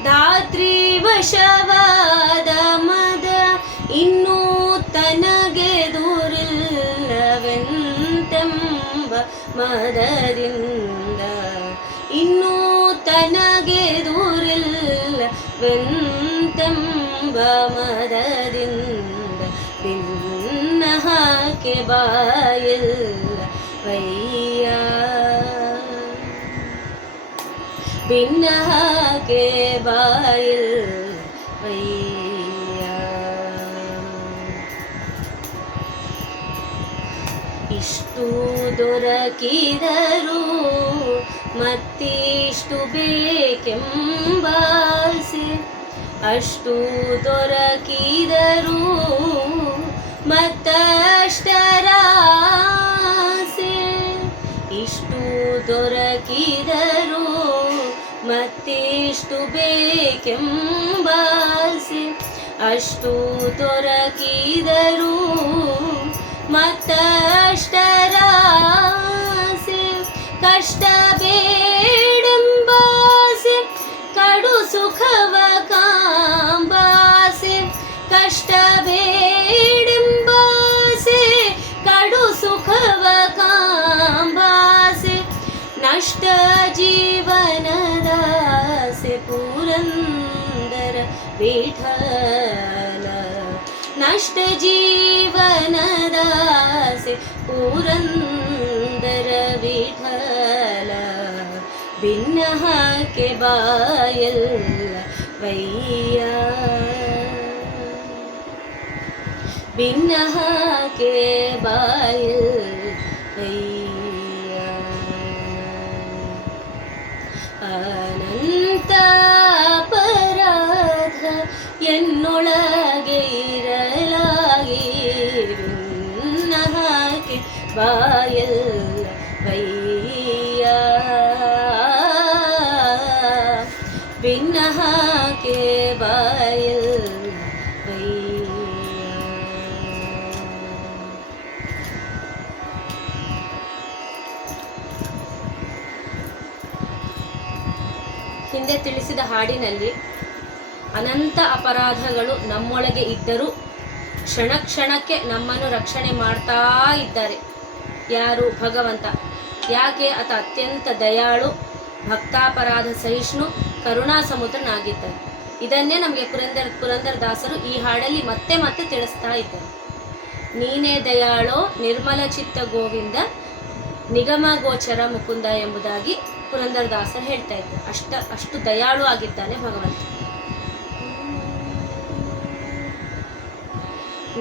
ಧಾತ್ರಿ ವಶವಾದ ಮದ ಇನ್ನೂ ತನಗೆ ದೂರಿಲ್ಲವೆಂತೆಂಬ ಮದರಿಂದ ಇನ್ನೂ ತನಗೆ ದೂರಿಲ್ಲವೆಂತೆಂಬ ಮದದಿಂದ ಭಿನ್ನಹಕ್ಕೆ ಬಾಯಲ್ಲ ವಯ್ಯ ಭಿನ್ನಹಕ್ಕೆ ಬಾಯಲ್ಲ ವಯ್ಯ ಇಷ್ಟು ದೊರಕಿದರೂ ಮತ್ತಿಷ್ಟು ಬೇಕೆಂಬಾಸೆ ಅಷ್ಟು ದೊರಕಿದರೂ ಮತ್ತಷ್ಟರಾಸೆ ಇಷ್ಟು ದೊರಕಿದರೂ ಮತ್ತಿಷ್ಟು ಬೇಕೆಂಬಾಸೆ ಅಷ್ಟು ದೊರಕಿದರೂ ಮತ್ತಷ್ಟರಾಸೆ ಕಷ್ಟ ಬೇಡೆಂಬಾಸೆ ಕಡು ಸುಖವ ಕಾಂಬಾಸೆ ಕಷ್ಟ ಬೇಡೆಂಬಾಸೆ ಕಡು ಸುಖವ ಕಾಂಬಾಸೆ ನಷ್ಟ ಜೀವನದಾಸೆ ಪುರಂದರ ವಿಠಲ ನಷ್ಟ ಜೀವನದಾಸೆ ಪುರಂದರ ವಿಠಲ ಭಿನ್ನಹಕ್ಕೆ ಬಾಯಲ್ಲ ವಯ್ಯ ಭಿನ್ನಹಕ್ಕೆ ಬಾಯಲ್ಲ ವಯ್ಯ ಅನಂತ ಅಪರಾಧ ಎನ್ನೊಳಗೆ ಇರಲಾಗಿ ಭಿನ್ನಹಕ್ಕೆ ಬಾಯಲ್ಲ ವಯ್ಯ ಭಿನ್ನಹಕ್ಕೆ ಬಾಯಲ್ಲ ವಯ್ಯ ಹಿಂದೆ ತಿಳಿಸಿದ ಹಾಡಿನಲ್ಲಿ ಅನಂತ ಅಪರಾಧಗಳು ನಮ್ಮೊಳಗೆ ಇದ್ದರೂ ಕ್ಷಣ ಕ್ಷಣಕ್ಕೆ ನಮ್ಮನ್ನು ರಕ್ಷಣೆ ಮಾಡ್ತಾ ಇದ್ದಾರೆ. ಯಾರು? ಭಗವಂತ. ಯಾಕೆ? ಆತ ಅತ್ಯಂತ ದಯಾಳು, ಭಕ್ತಾಪರಾಧ ಸಹಿಷ್ಣು, ಕರುಣಾ ಸಮುದ್ರನಾಗಿದ್ದಾನೆ. ಇದನ್ನೇ ನಮಗೆ ಪುರಂದರದಾಸರು ಈ ಹಾಡಲ್ಲಿ ಮತ್ತೆ ಮತ್ತೆ ತಿಳಿಸ್ತಾ ಇದ್ದಾರೆ. ನೀನೇ ದಯಾಳೋ ನಿರ್ಮಲ ಚಿತ್ತ ಗೋವಿಂದ, ನಿಗಮ ಗೋಚರ ಮುಕುಂದ ಎಂಬುದಾಗಿ ಪುರಂದರದಾಸರು ಹೇಳ್ತಾ ಇದ್ದಾರೆ. ಅಷ್ಟು ದಯಾಳು ಆಗಿದ್ದಾನೆ ಭಗವಂತ.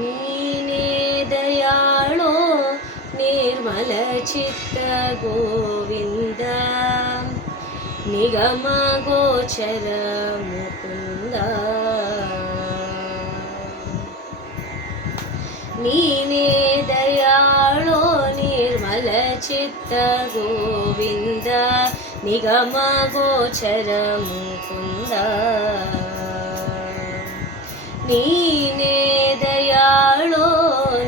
ನೀನೇ ದಯಾಳೋ ನಿರ್ಮಲ ಚಿತ್ತ ಗೋವಿಂದ, ನಿಗಮ ಗೋಚರ ಮುಕುಂದ. ನೀನೇ ದಯಾಳೋ ನಿರ್ಮಲ ಚಿತ್ತ ಗೋವಿಂದ, ನಿಗಮ ಗೋಚರ ಮುಕುಂದ. ನೀನೇ ದಯಾಳೋ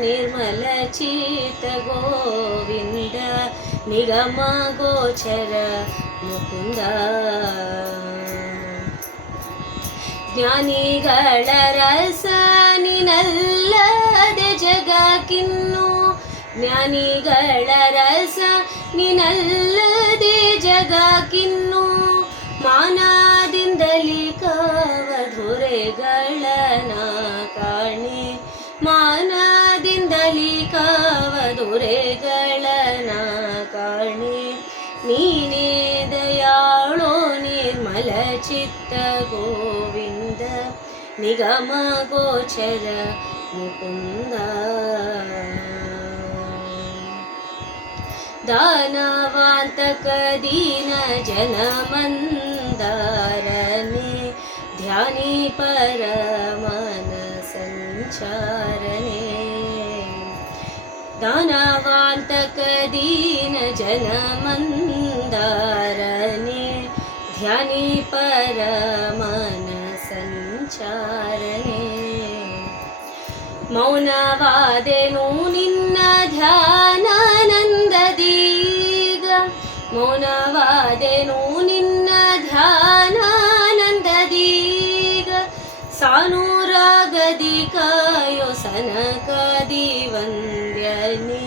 ನಿರ್ಮಲ ಚಿತ್ತ ಗೋವಿಂದ, ನಿಗಮ ಗೋಚರ ಮುಕುಂದ. ಜ್ಞಾನಿಗಳ ರಸ ನಿನಲ್ಲದೆ ಜಗಕ್ಕಿನ್ನು, ಜ್ಞಾನಿಗಳ ರಸ ನಿನಲ್ಲದೆ ಜಗಕ್ಕಿನ್ನು. ಮಾನದಿಂದಲಿ ಕವಧುರೆಗಳನ ಕಾಣೆ, ಮಾನದಿಂದಲಿ ಕವಧುರೆಗಳನ ಕಾಣೆ. ನೀನೇ ದಯಾಳೋ ನಿರ್ಮಲ ಚಿತ್ತ ಗೋವಿಂದ, ನಿಗಮ ಗೋಚರ ಮುಕುಂದ. ದಾನವಾಂತಕ ದೀನ ಜನ ಮಂದಾರನೆ, ಧ್ಯಾನಿ ಪರಮನ ಸಂಚಾರನೆ. ದಾನವಾಂತಕ ದೀನ ಜನ ಮಂದಾರನೆ, ಧ್ಯಾನಿ ಪರಮನ ಸಂಚಾರನೆ. ಮೌನವಾದೆನು ನಿನ್ನ ಧ್ಯಾನಾನಂದದೀಗ, ಮೌನವಾದೆನು ನಿನ್ನ ಧ್ಯಾನಾನಂದದೀಗ. ಸಾನುರಾಗದಿ ಕಾಯೋ ಸನಕಾದಿ ವಂದ್ಯನೆ,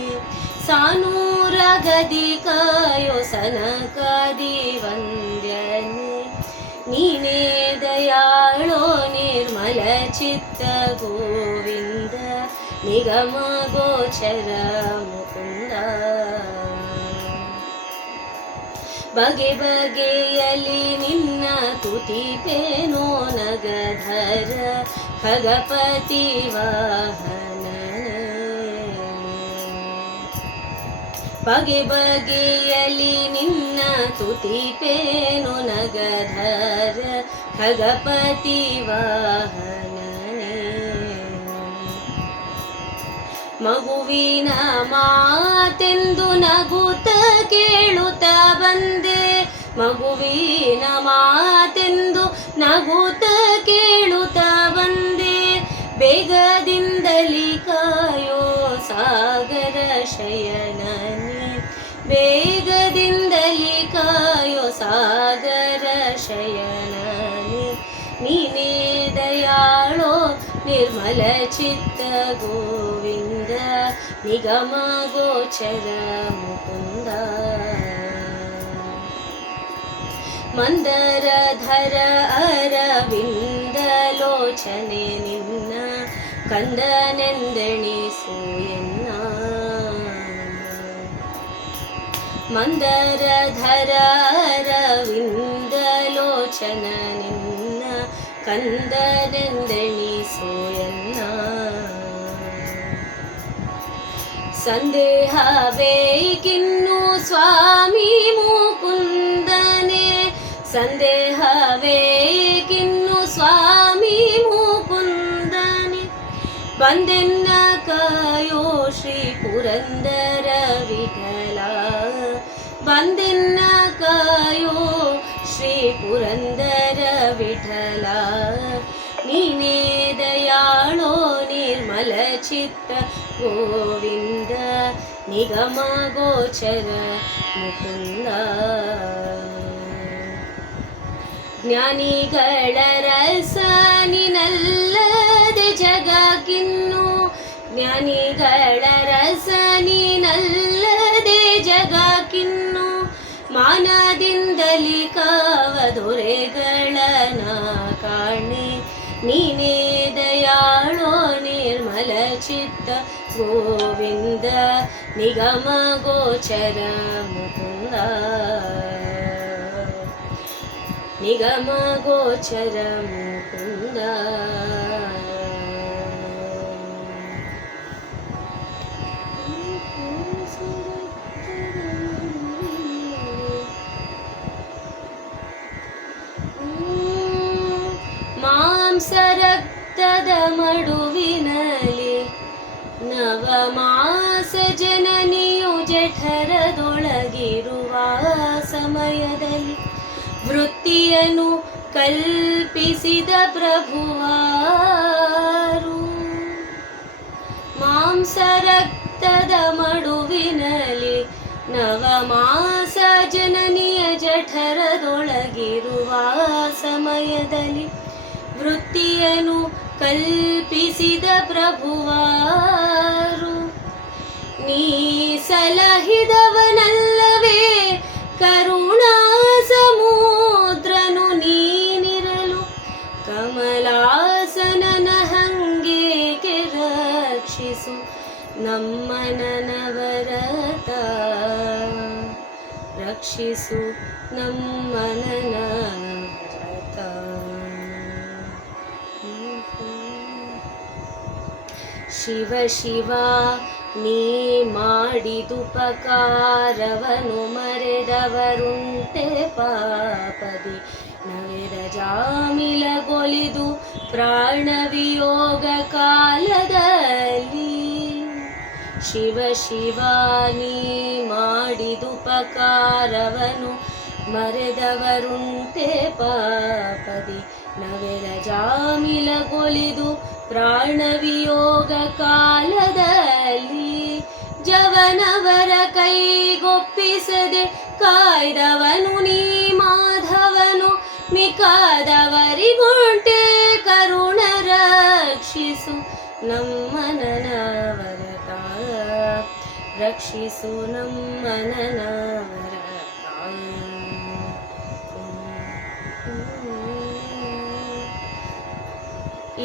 ಸಾನುರಾಗದಿ ಕಾಯೋ ಸನಕಾದಿ ವಂದ್ಯನೆ. ನೀನೇ ದಯಾಳೋ ನಿರ್ಮಲ ಚಿತ್ತ ಗೋವಿಂದ, ನಿಗಮ ಗೋಚರ ಮುಕುಂದ. ಬಗೆ ಬಗೆಯಲಿ ನಿನ್ನ ತುತಿಪೇನೋ ನಗಧರ, ಖಗಪತಿ ವಾಹನನೇ. ಬಗೆ ಬಗೆಯಲಿ ನಿನ್ನ ತುತಿಪೇನೋ ನಗಧರ, ಖಗಪತಿ ವಾಹನನೇ. ಮಗುವಿನ ಮಾತೆಂದು ನಗುತ್ತ ಕೇಳುತ್ತ ಬಂದೆ, ಮಗುವಿನ ಮಾತೆಂದು ನಗುತ್ತ ಕೇಳುತ್ತ ಬಂದೆ. ಬೇಗದಿಂದಲಿ ಕಾಯೋ ಸಾಗರ ಶಯನನೆ, ಬೇಗದಿಂದಲಿ ಕಾಯೋ ಸಾಗರ ಶಯನನೆ. ನೀನೇ ದಯಾಳೋ ನಿರ್ಮಲ ಚಿತ್ತ ಗೋವಿಂದ, ನಿಗಮ ಗೋಚರ ಮುಕುಂದ. ಮಂದರಧರ ಅರವಿಂದ ಲೋಚನೆ ನಿನ್ನ, ಕಂದನೆಂದೆಣಿಸು ಎನ್ನ. ಮಂದರಧರ ಅರವಿಂದ ಲೋಚನ ನಿನ್ನ, ಕಂದನೆಂದೆಣಿಸು ಎನ್ನ. ಸಂದೇಹವೇಕಿನ್ನು ಸ್ವಾಮಿ ಮುಕುಂದನೆ, ಸಂದೇಹವೇಕಿನ್ನು ಸ್ವಾಮಿ ಮುಕುಂದನೆ. ಬಂದೆನ್ನ ಕಾಯೋ ಶ್ರೀ ಪುರಂದರ ವಿಠಲ, ಬಂದೆನ್ನ ಕಾಯೋ ಶ್ರೀ ಪುರಂದರ ವಿಠಲ. ನೀನೇ ದಯಾಳೋ ನಿರ್ಮಲ ಚಿತ್ತ ಗೋವಿಂದ, ನಿಗಮ ಗೋಚರ ಮುಕುಂದ. ಜ್ಞಾನಿಗಳ ರಸ ನಿನಲ್ಲದೆ ಜಗಕ್ಕಿನ್ನು, ಜ್ಞಾನಿಗಳ ರಸ ನಿನಲ್ಲದೆ ಕಲಿ ಕಾವ ದೊರೆಗಳನ ಕಾಣೆ ನೀನೇ ದಯಾಳೋ ನಿರ್ಮಲ ಚಿತ್ತ ಗೋವಿಂದ ನಿಗಮ ಗೋಚರ ಮುಕುಂದ ನಿಗಮ ಗೋಚರ ಮುಕುಂದ. ಮಾಂಸರಕ್ತದ ಮಡುವಿನಲ್ಲಿ ನವಮಾಸ ಜನನಿಯು ಜಠರದೊಳಗಿರುವ ಸಮಯದಲ್ಲಿ ವೃತ್ತಿಯನ್ನು ಕಲ್ಪಿಸಿದ ಪ್ರಭುವಾರು. ಮಾಂಸರಕ್ತದ ಮಡುವಿನಲ್ಲಿ ನವಮಾಸ ಜನನಿಯ ಜಠರದೊಳಗಿರುವ ಸಮಯದಲ್ಲಿ ವೃತ್ತಿಯನ್ನು ಕಲ್ಪಿಸಿದ ಪ್ರಭುವಾರು. ನೀ ಸಲಹಿದವನಲ್ಲವೇ ಕರುಣಾ ಸಮುದ್ರನು ನೀನಿರಲು ಕಮಲಾಸನನ ಹಂಗೇಕೆ ರಕ್ಷಿಸು ನಮ್ಮ ನನವರತ ರಕ್ಷಿಸು ನಮ್ಮ ನನವರತ. ಶಿವ ಶಿವ ನೀ ಮಾಡಿದುಪಕಾರವನು ಮರೆದವರುಂಟೆ ಪಾಪದಿ ನವೆದ ಜಾಮಿಲಗೊಲಿದು ಪ್ರಾಣವಿಯೋಗ ಕಾಲದಲ್ಲಿ. ಶಿವ ಶಿವ ನೀ ಮಾಡಿದುಪಕಾರವನು ಮರೆದವರುಂಟೆ ಪಾಪದಿ ನವೆದ ಜಾಮಿಲಗೊಲಿದು ಪ್ರಾಣವಿಯೋಗ ಕಾಲದಲ್ಲಿ. ಜವನವರ ಕೈಗೊಪ್ಪಿಸದೆ ಕಾಯ್ದವನು ನೀ ಮಾಧವನು ಮಿಕಾದವರಿಗುಂಟೆ ಕರುಣ ರಕ್ಷಿಸು ನಮ್ಮ ನನವರತ ರಕ್ಷಿಸು ನಮ್ಮ ನನವರತ.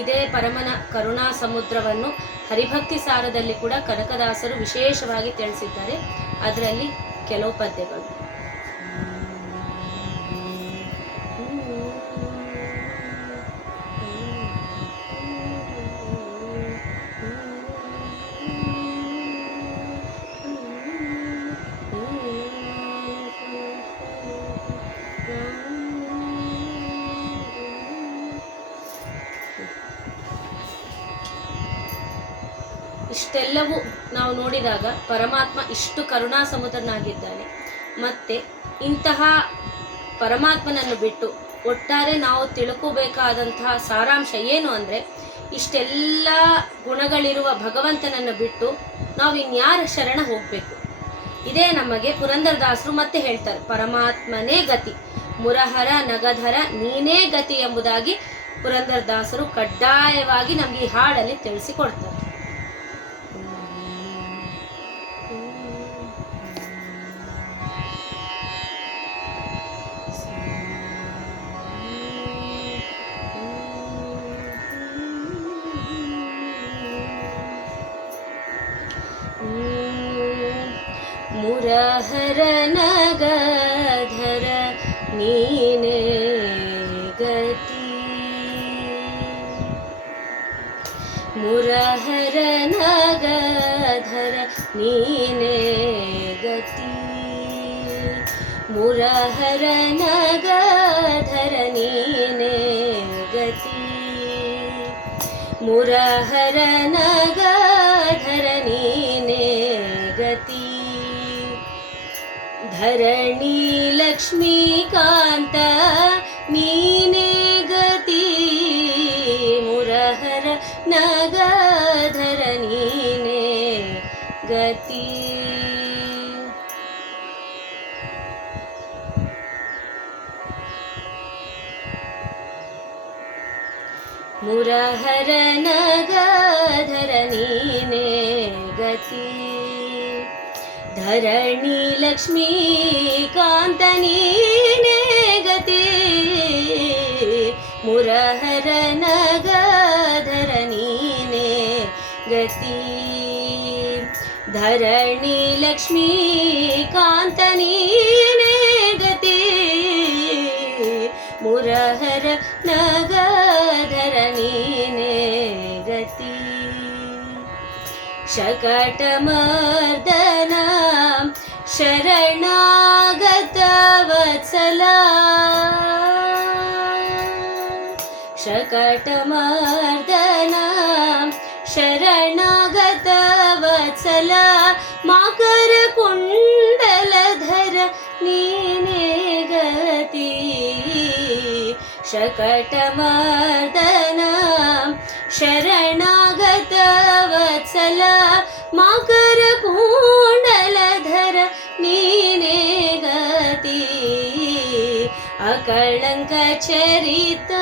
ಇದೇ ಪರಮನ ಕರುಣಾ ಸಮುದ್ರವನ್ನು ಹರಿಭಕ್ತಿ ಸಾರದಲ್ಲಿ ಕೂಡ ಕನಕದಾಸರು ವಿಶೇಷವಾಗಿ ತಿಳಿಸಿದ್ದಾರೆ. ಅದರಲ್ಲಿ ಕೆಲವು ಪದ್ಯಗಳು. ಇಷ್ಟೆಲ್ಲವೂ ನಾವು ನೋಡಿದಾಗ ಪರಮಾತ್ಮ ಇಷ್ಟು ಕರುಣಾ ಸಮುದ್ರನಾಗಿದ್ದಾನೆ. ಮತ್ತೆ ಇಂತಹ ಪರಮಾತ್ಮನನ್ನು ಬಿಟ್ಟು ಒಟ್ಟಾರೆ ನಾವು ತಿಳ್ಕೋಬೇಕಾದಂತಹ ಸಾರಾಂಶ ಏನು ಅಂದರೆ, ಇಷ್ಟೆಲ್ಲ ಗುಣಗಳಿರುವ ಭಗವಂತನನ್ನು ಬಿಟ್ಟು ನಾವು ಇನ್ಯಾರ ಶರಣ ಹೋಗಬೇಕು? ಇದೇ ನಮಗೆ ಪುರಂದರದಾಸರು ಮತ್ತೆ ಹೇಳ್ತಾರೆ, ಪರಮಾತ್ಮನೇ ಗತಿ, ಮುರಹರ ನಗಧರ ನೀನೇ ಗತಿ ಎಂಬುದಾಗಿ ಪುರಂದರದಾಸರು ಕಡ್ಡಾಯವಾಗಿ ನಮಗೆ ಈ ಹಾಡಲ್ಲಿ ತಿಳಿಸಿಕೊಡ್ತಾರೆ. ಮುರಹರ ನಗಧರ ನೀನೇ ಗತಿ, ಮುರಹರ ನಗಧರ ನೀನೇ ಗತಿ, ಮುರಹರ ನಗಧರ ನೀನೇ ಗತಿ, ಮುರಹರ ನಗಧರ ನೀನೇ ಗತಿ. ಧರಣಿ ಲಕ್ಷ್ಮೀಕಾಂತ ನೀನೇ ಗತಿ, ಮುರಹರ ನಗಧರ ನೀನೇ ಗತಿ. ಮುರಹರ ನಗಧರ ನೀನೇ ಗತಿ, ಧರಣಿ ಲಕ್ಷ್ಮೀಕಾಂತ ನೀನೇ ಮುರಹರ ನಗಧರ ನೀನೇ ಗತಿ ಧರಣಿ ಲಕ್ಷ್ಮೀ ಕಾಂತ ನೀನೇ ಗತಿ ಮುರಹರ ನಗಧರ ನೀನೇ ಗತಿ ಶಕಟಮರ್ದನ ಶರಣಾಗತ ವತ್ಸಲ ಶಕಟಮರ್ದನ ಶರಣಾಗತ ವತ್ಸಲ ಮಾಕರ ಕುಂಡಲಧರ ನೀನೇ ಗತಿ ಶಕಟಮರ್ದನ ಶರಣಾಗತ ವತ್ಸಲ ಮಾಕರ ಕುಂಡಲಧರ ನೀನೇ ಗತಿ ಅಕಳಂಕ ಚರಿತ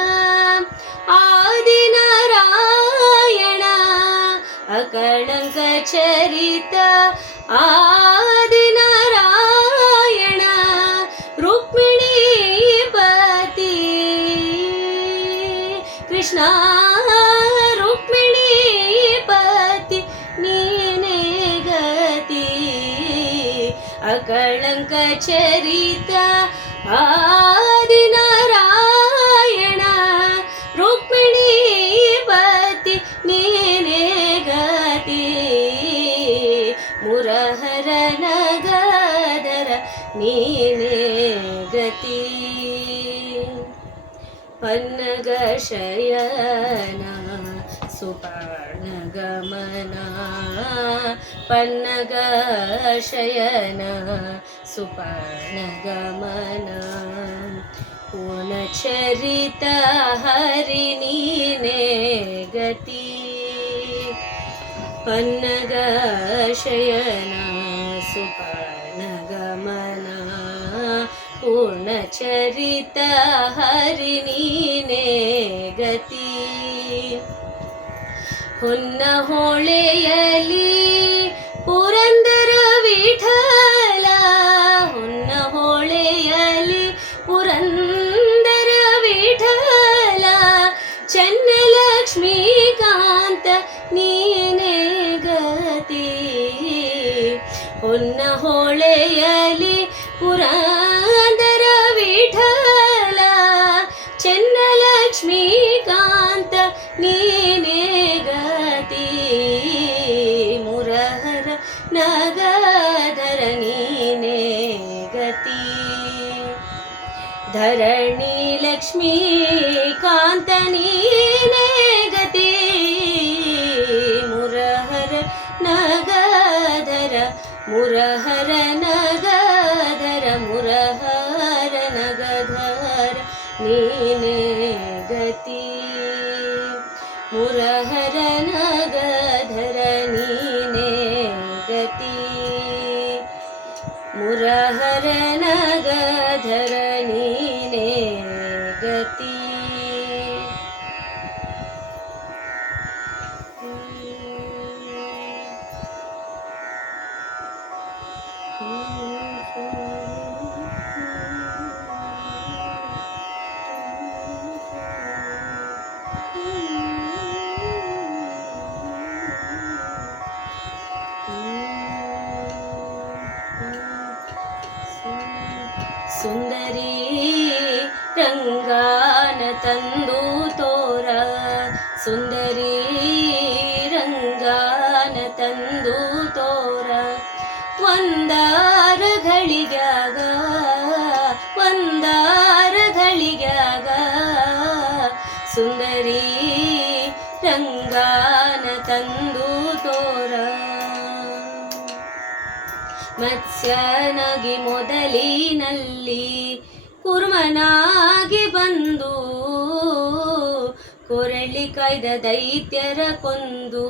ಆದಿನಾರಾಯಣ ಅಕಳಂಕ ಚರಿತ ಆದಿನಾರಾಯಣ ರುಕ್ಮಿಣೀ ಪತಿ ಕೃಷ್ಣ ರುಕ್ಮಿಣೀ ಪತಿ ನೀನೇ ಗತಿ ಅಕಳಂಕ ಚರಿತ ಆದಿನಾರಾಯಣ ರುಕ್ಮಿಣೀ ಪತಿ ನೀನೇ ಗತಿ ಮುರಹರ ನಗಧರ ನೀನೇ ಗತಿ ಪನ್ನಗ ಶಯನ ಸುಪರ್ಣ ಗಮನ ಪನ್ನಗ ಶಯನ ಸುಪರ್ಣ ಗಮನ ಪೂರ್ಣಚರಿತ ಹರಿ ನೀನೇ ಗತಿ ಪನ್ನಗ ಶಯನ ಸುಪರ್ಣ ಗಮನ ಪೂರ್ಣಚರಿತ ಹರಿ ನೀನೇ ಗತಿ ಹೊನ್ನ ಹೊಳೆಯಲಿ ಪುರಂದರ ವಿಠಲ ಹೊನ್ನ ಹೊಳೆಯಲಿ ಪುರಂದರ ವಿಠಲ ಚನ್ನಲಕ್ಷ್ಮೀಕಾಂತ ನೀನೇ ಗತಿ ಹೊನ್ನ ಹೊಳೆಯಲಿ ಪುರಂದರ ವಿಠಲ ಚನ್ನಲಕ್ಷ್ಮೀಕಾಂತ ನೀನೇ ಗತಿ ಮುರಹರ ನಗಧರ ನೀನೇ ಗತಿ ಧರಣಿ ಲಕ್ಷ್ಮೀ ಕಾಂತ ನೀನೇ ಗತಿ ಮುರಹರ ನಗಧರ ಮುರಹರ ನಗಧರ ಮುರಹರ ನಗಧರ ನೀನೇ ಗತಿ ಮುರಹರ ನಗಧರ ನೀನೇ ಗತಿ ಮುರಹರ ನಗಧರ ನೀನೇ ಗತಿ ಸುಂದರಿ ರಂಗಾನ ತಂದು ತೋರ ಸುಂದರಿ ರಂಗಾನ ತಂದು ತೋರ ಒಂದಾರ ಘಳಿಗ್ಯಾಗ ಒಂದಾರ ಘಳಿಗ್ಯಾಗ ಸುಂದರಿ ರಂಗಾನ ತಂದು ತೋರ ಮತ್ಸ್ಯನಾಗಿ ಮೊದಲಿನಲ್ಲಿ ಕುರ್ಮನಾಗಿ ಬಂದು ಕೊರಳಿ ಕಾಯ್ದ ದೈತ್ಯರ ಕೊಂದು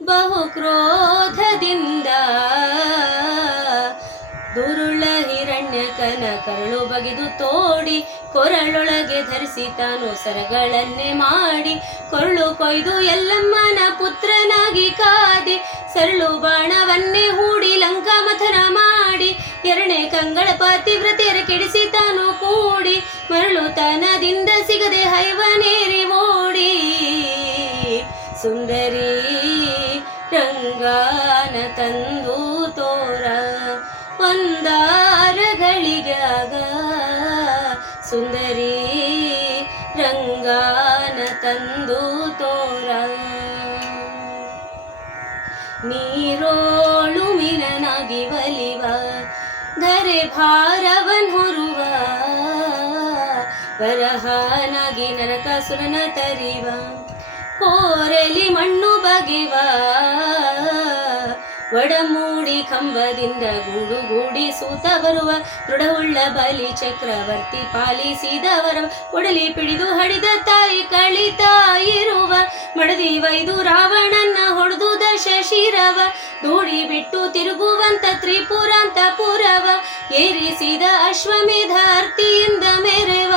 ಬಹು ಕ್ರೋಧದಿಂದ ದುರುಳ ಹಿರಣ್ಯಕನ ಕರಳು ಬಗೆದು ತೋಡಿ ಕೊರಳೊಳಗೆ ಧರಿಸಿ ತಾನು ಸರಗಳನ್ನೇ ಮಾಡಿ ಕೊರಳು ಕೊಯ್ದು ಎಲ್ಲಮ್ಮನ ಪುತ್ರನಾಗಿ ಕಾದಿ ಸರಳು ಬಾಣವನ್ನೇ ಹೂಡಿ ಲಂಕಾ ಮಥನ ಮಾಡಿ ಎರಡನೇ ಕಂಗಳ ಪತಿವ್ರತೆಯರ ಕೆಡಿಸಿ ತಾನು ಕೂಡಿ ಮರಳು ತನದಿಂದ ಸಿಗದೆ ಹೈವನೇರಿ ಓಡಿ ಸುಂದರಿ ರಂಗಾನ ತಂದು ತೋರ ಒಂದಾರಗಳಿಗಾಗ ಸುಂದರಿ ರಂಗಾನ ತಂದು ತೋರ ನೀರೋಳು ಮಿನನಾಗಿ ಒಲಿವ ಧರೆ ಭಾರವನ್ ಹೊರುವ ವರಹನಾಗಿ ನರಕಾಸುರನ ತರಿವ ಕೋರಲಿ ಮಣ್ಣು ಬಗೆವ ಒಡಮೂಡಿ ಕಂಬದಿಂದ ಗೂಡಿ ಸೂತ ಬರುವ ದೃಢವುಳ್ಳ ಬಲಿ ಚಕ್ರವರ್ತಿ ಪಾಲಿಸಿದವರ ಒಡಲಿ ಪಿಡಿದು ಹಡಿದ ತಾಯಿ ಕಳಿತಾ ಇರುವ ಮಡದಿ ವೈದು ರಾವಣನ ಹೊಡೆದು ದಶ ಶಿರವ ದೂಡಿ ಬಿಟ್ಟು ತಿರುಗುವಂತ ತ್ರಿಪುರಾಂತಪುರವ ಏರಿಸಿದ ಅಶ್ವಮೇಧ ಅರ್ತಿಯಿಂದ ಮೆರೆವ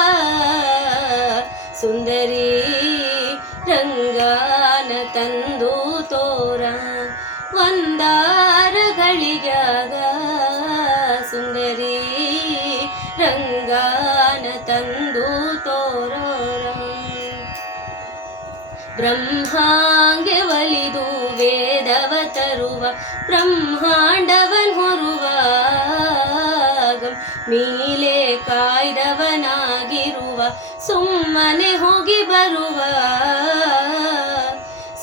ಸುಂದರಿ ರಂಗಾನ ತಂದು ತೋರ ಒಂದಾರಗಳಿಗಾಗ ಸುಂದರಿ ರಂಗಾನ ತಂದು ತೋರೋರ ಬ್ರಹ್ಮಾಂಗೆ ಒಲಿದು ವೇದವ ತರುವ ಬ್ರಹ್ಮಾಂಡವನ್ ಹೊರುವ ಮೀಲೆ ಕಾಯ್ದವನಾಗಿರುವ ಸುಮ್ಮನೆ ಹೋಗಿ ಬರುವ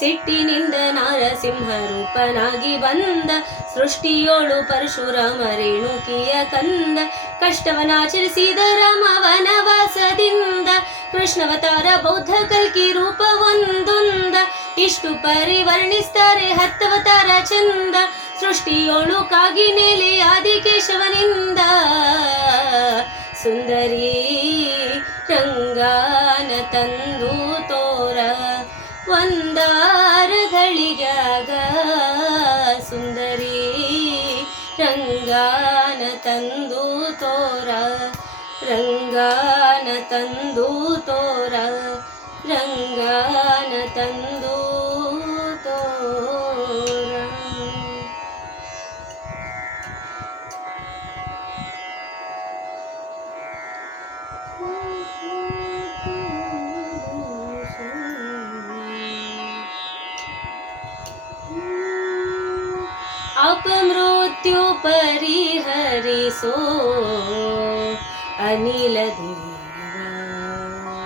ಸಿಟ್ಟಿನಿಂದ ನಾರಸಿಂಹ ರೂಪನಾಗಿ ಬಂದ ಸೃಷ್ಟಿಯೋಳು ಪರಶುರಾಮ ರೇಣುಕಿಯ ಕಂದ ಕಷ್ಟವನಾಚರಿಸಿದ ರಾಮ ವನವಾಸದಿಂದ ಕೃಷ್ಣವತಾರ ಬೌದ್ಧ ಕಲ್ಕಿ ರೂಪ ಒಂದೊಂದ ಇಷ್ಟು ಪರಿವರ್ಣಿಸ್ತಾರೆ ಹತ್ತವತಾರ ಚಂದ ಸೃಷ್ಟಿಯೋಳು ಕಾಗಿನೇಲೆ ಆದಿಕೇಶವನಿಂದ ಸುಂದರಿ ರಂಗಾನ ತಂದು ತೋರ ಒಂದಾರಗಳಿಗಾಗ ಸುಂದರಿ ರಂಗಾನ ತಂದು ತೋರ ರಂಗಾನ ತಂದು ತೋರ ರಂಗಾನ ತಂದು ತೋರ. अपमृत्यु परिहरिसो अनिल देवा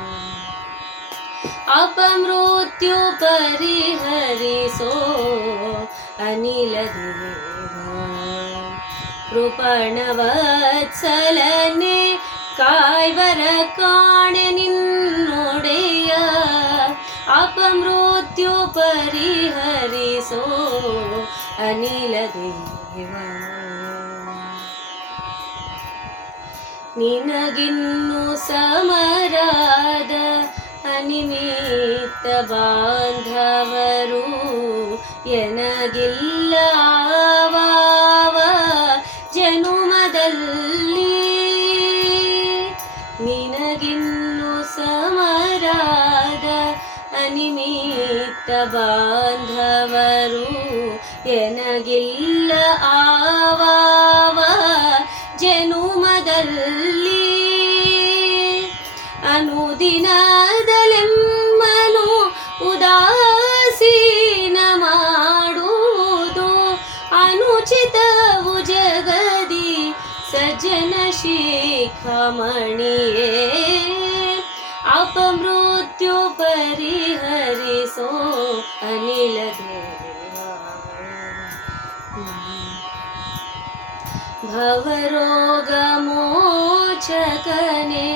अपमृत्यु परिहरिसो अनिल देवा कृपणवत्सलने कायवर काणे निन्नोडेय अपमृत्यु परिहरिसो अनिल देवा ನಿನಗಿನ್ನು ಸಮರಾದ ಅನಿಮಿತ್ತ ಬಾಂಧವರು ಎನಗಿಲ್ಲವಾವ ಜನುಮದಲ್ಲಿ ನಿನಗಿನ್ನು ಸಮರಾದ ಅನಿಮಿತ್ತ ಬಾಂಧವರು ಎನಗಿಲ್ಲ ಆವಾವ ಜನುಮದಲ್ಲಿ ಅನುದಿನದಲೆಮ್ಮನು ಉದಾಸೀನ ಮಾಡುವುದು ಅನುಚಿತವು ಜಗದಿ ಸಜ್ಜನ ಶಿಖಾಮಣಿಯೇ अपमृत्यु परिहरिसो अनिल देवा भवरोग मोचकने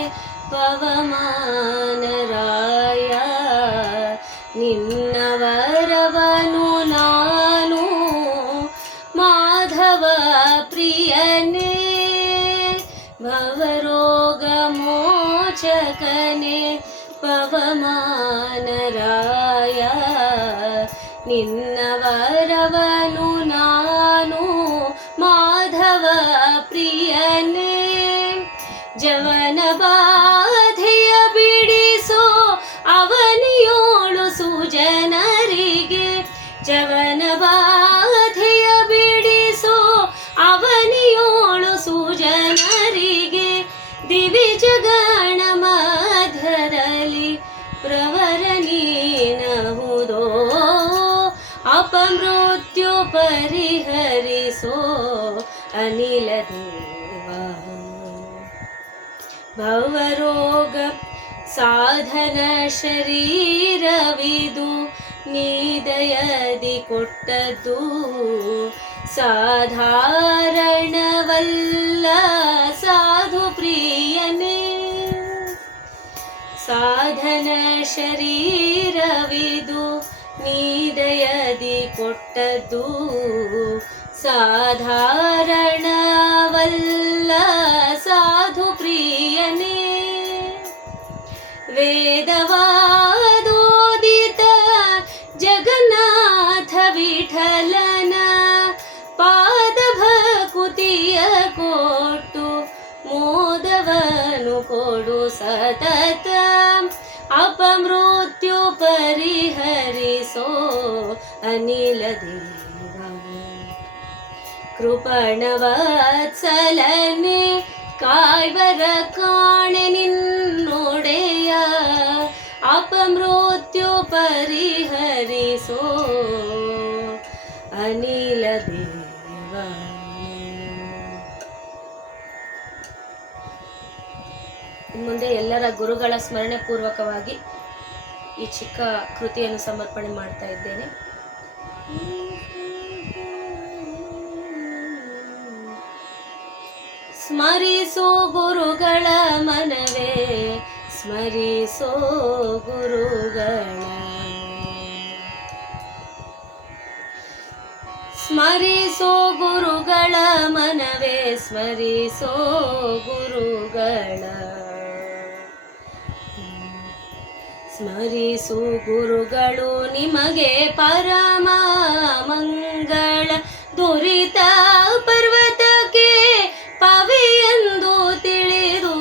पवमानराय निन्नवरवनु नानु माधव प्रियने भवरोग मोचकने पवमानराय निन्नवरवनु नानु माधव प्रियने जवन बाधೆಯ ಬಿಡಿಸೋ ಅವನಿಯೋಳು ಸುಜನರಿಗೆ ಜವನ ಬಾಧೆಯ ಬಿಡಿಸೋ ಅವನಿಯೋಳು ಸುಜನರಿಗೆ ದಿವಿಜಗಣ ಪರಿಹರಿಸೋ ಅನಿಲ ದೇವ. ಭವರೋಗ ಸಾಧನ ಶರೀರವಿದು ನೀದಯದಿ ಕೊಟ್ಟದ್ದು ಸಾಧಾರಣವಲ್ಲ ಸಾಧು ಪ್ರಿಯನೇ. ಸಾಧನ ಶರೀರವಿದು ನೀದಯದಿ ಕೊಟ್ಟದ್ದು ಸಾಧಾರಣವಲ್ಲ ಸಾಧು ಪ್ರಿಯನೇ. ವೇದವಾದೋದಿತ ಜಗನ್ನಾಥ ವಿಠಲನ ಪಾದ ಭಕುತಿಯ ಕೊಟ್ಟು ಮೋದವನು ಕೊಡು ಸತತ ಅಪಮೃತ್ಯು ಪರಿಹರಿಸೋ ಅನಿಲ ದೇವ. ಕೃಪಣವತ್ಸಲನೆ ಕಾಯ್ವರ ಕಾಣೆ ನಿನ್ನೊಡೆಯ ಅಪಮೃತ್ಯು ಪರಿಹರಿಸೋ ಅನಿಲ ದೇವ. ಮುಂದೆ ಎಲ್ಲರ ಗುರುಗಳ ಸ್ಮರಣೆ ಪೂರ್ವಕವಾಗಿ ಈ ಚಿಕ್ಕ ಕೃತಿಯನ್ನು ಸಮರ್ಪಣೆ ಮಾಡ್ತಾ ಇದ್ದೇನೆ. ಸ್ಮರಿಸೋ ಗುರುಗಳ ಮನವೇ ಸ್ಮರಿಸೋ ಗುರುಗಳ. ಸ್ಮರಿಸೋ ಗುರುಗಳ ಮನವೇ ಸ್ಮರಿಸೋ ಗುರುಗಳ. ಸ್ಮರಿಸು ಗುರುಗಳು ನಿಮಗೆ ಪರಮ ಮಂಗಳ. ದುರಿತ ಪರ್ವತಕ್ಕೆ ಪವಿಯೆಂದು ತಿಳಿದು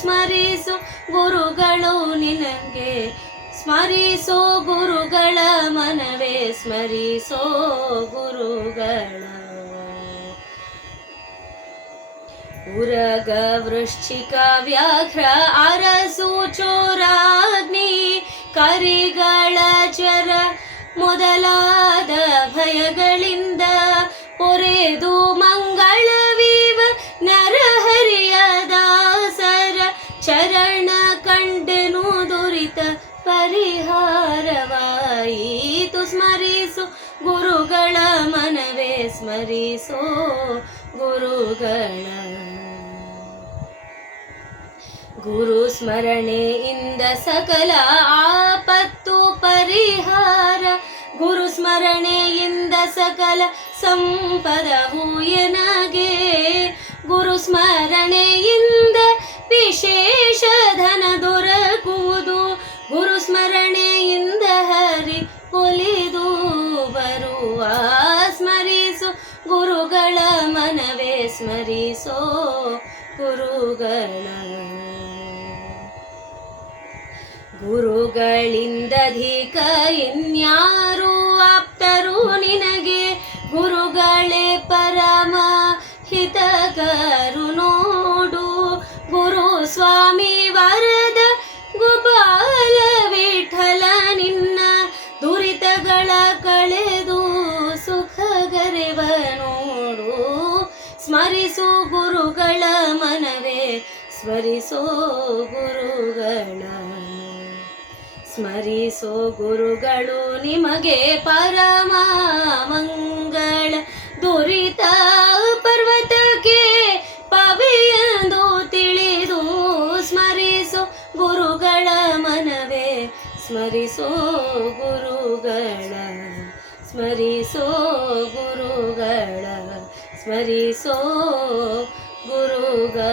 ಸ್ಮರಿಸು ಗುರುಗಳು ನಿನಗೆ. ಸ್ಮರಿಸೋ ಗುರುಗಳ ಮನವೇ ಸ್ಮರಿಸೋ ಗುರುಗಳ. ಉರಗ ವೃಶ್ಚಿಕ ವ್ಯಾಘ್ರ ಅರಸು ಚೋರಾಗ್ನಿ ಕರಿಗಳ ಜ್ವರ ಮೊದಲಾದ ಭಯಗಳಿಂದ ಪೊರೆದು ಮಂಗಳವೀವ ನರಹರಿಯ ದಾಸರ ಚರಣ ಕಂಡೆನು ದುರಿತ ಪರಿಹಾರವಾಯಿತು. ಸ್ಮರಿಸು ಗುರುಗಳ ಮನವೇ ಸ್ಮರಿಸೋ ಗುರುಗಳ. ಗುರು ಸ್ಮರಣೆಯಿಂದ ಸಕಲ ಆಪತ್ತು ಪರಿಹಾರ. ಗುರು ಸ್ಮರಣೆಯಿಂದ ಸಕಲ ಸಂಪದವು ಎನಗೆ. ಗುರು ಸ್ಮರಣೆಯಿಂದ ವಿಶೇಷ ಧನ ದೊರಕುವುದು. ಗುರು ಸ್ಮರಣೆಯಿಂದ ಹರಿ ಒಲಿದು ಬರುವ. ಸ್ಮರಿಸು ಗುರುಗಳ ಮನವೇ ಸ್ಮರಿಸೋ ಗುರುಗಳ. ಗುರುಗಳಿಂದಧಿಕ ಇನ್ಯಾರು ಆಪ್ತರು ನಿನಗೆ. ಗುರುಗಳೇ ಪರಮ ಹಿತಕರು ನೋಡು. ಗುರು ಸ್ವಾಮಿ ವರದ ಗೋಪಾಲ ವಿಠಲ ನಿನ್ನ ದುರಿತಗಳ ಕಳೆದು ಸುಖಗರೆವ ನೋಡು. ಸ್ಮರಿಸು ಗುರುಗಳ ಮನವೇ ಸ್ಮರಿಸೋ ಗುರುಗಳ. ಸ್ಮರಿಸೋ ಗುರುಗಳು ನಿಮಗೆ ಪರಮ ಮಂಗಳ. ದುರಿತ ಪರ್ವತಕ್ಕೆ ಪವಿಯೆಂದು ತಿಳಿದು ಸ್ಮರಿಸೋ ಗುರುಗಳ ಮನವೇ ಸ್ಮರಿಸೋ ಗುರುಗಳ. ಸ್ಮರಿಸೋ ಗುರುಗಳ ಸ್ಮರಿಸೋ ಗುರುಗಳ.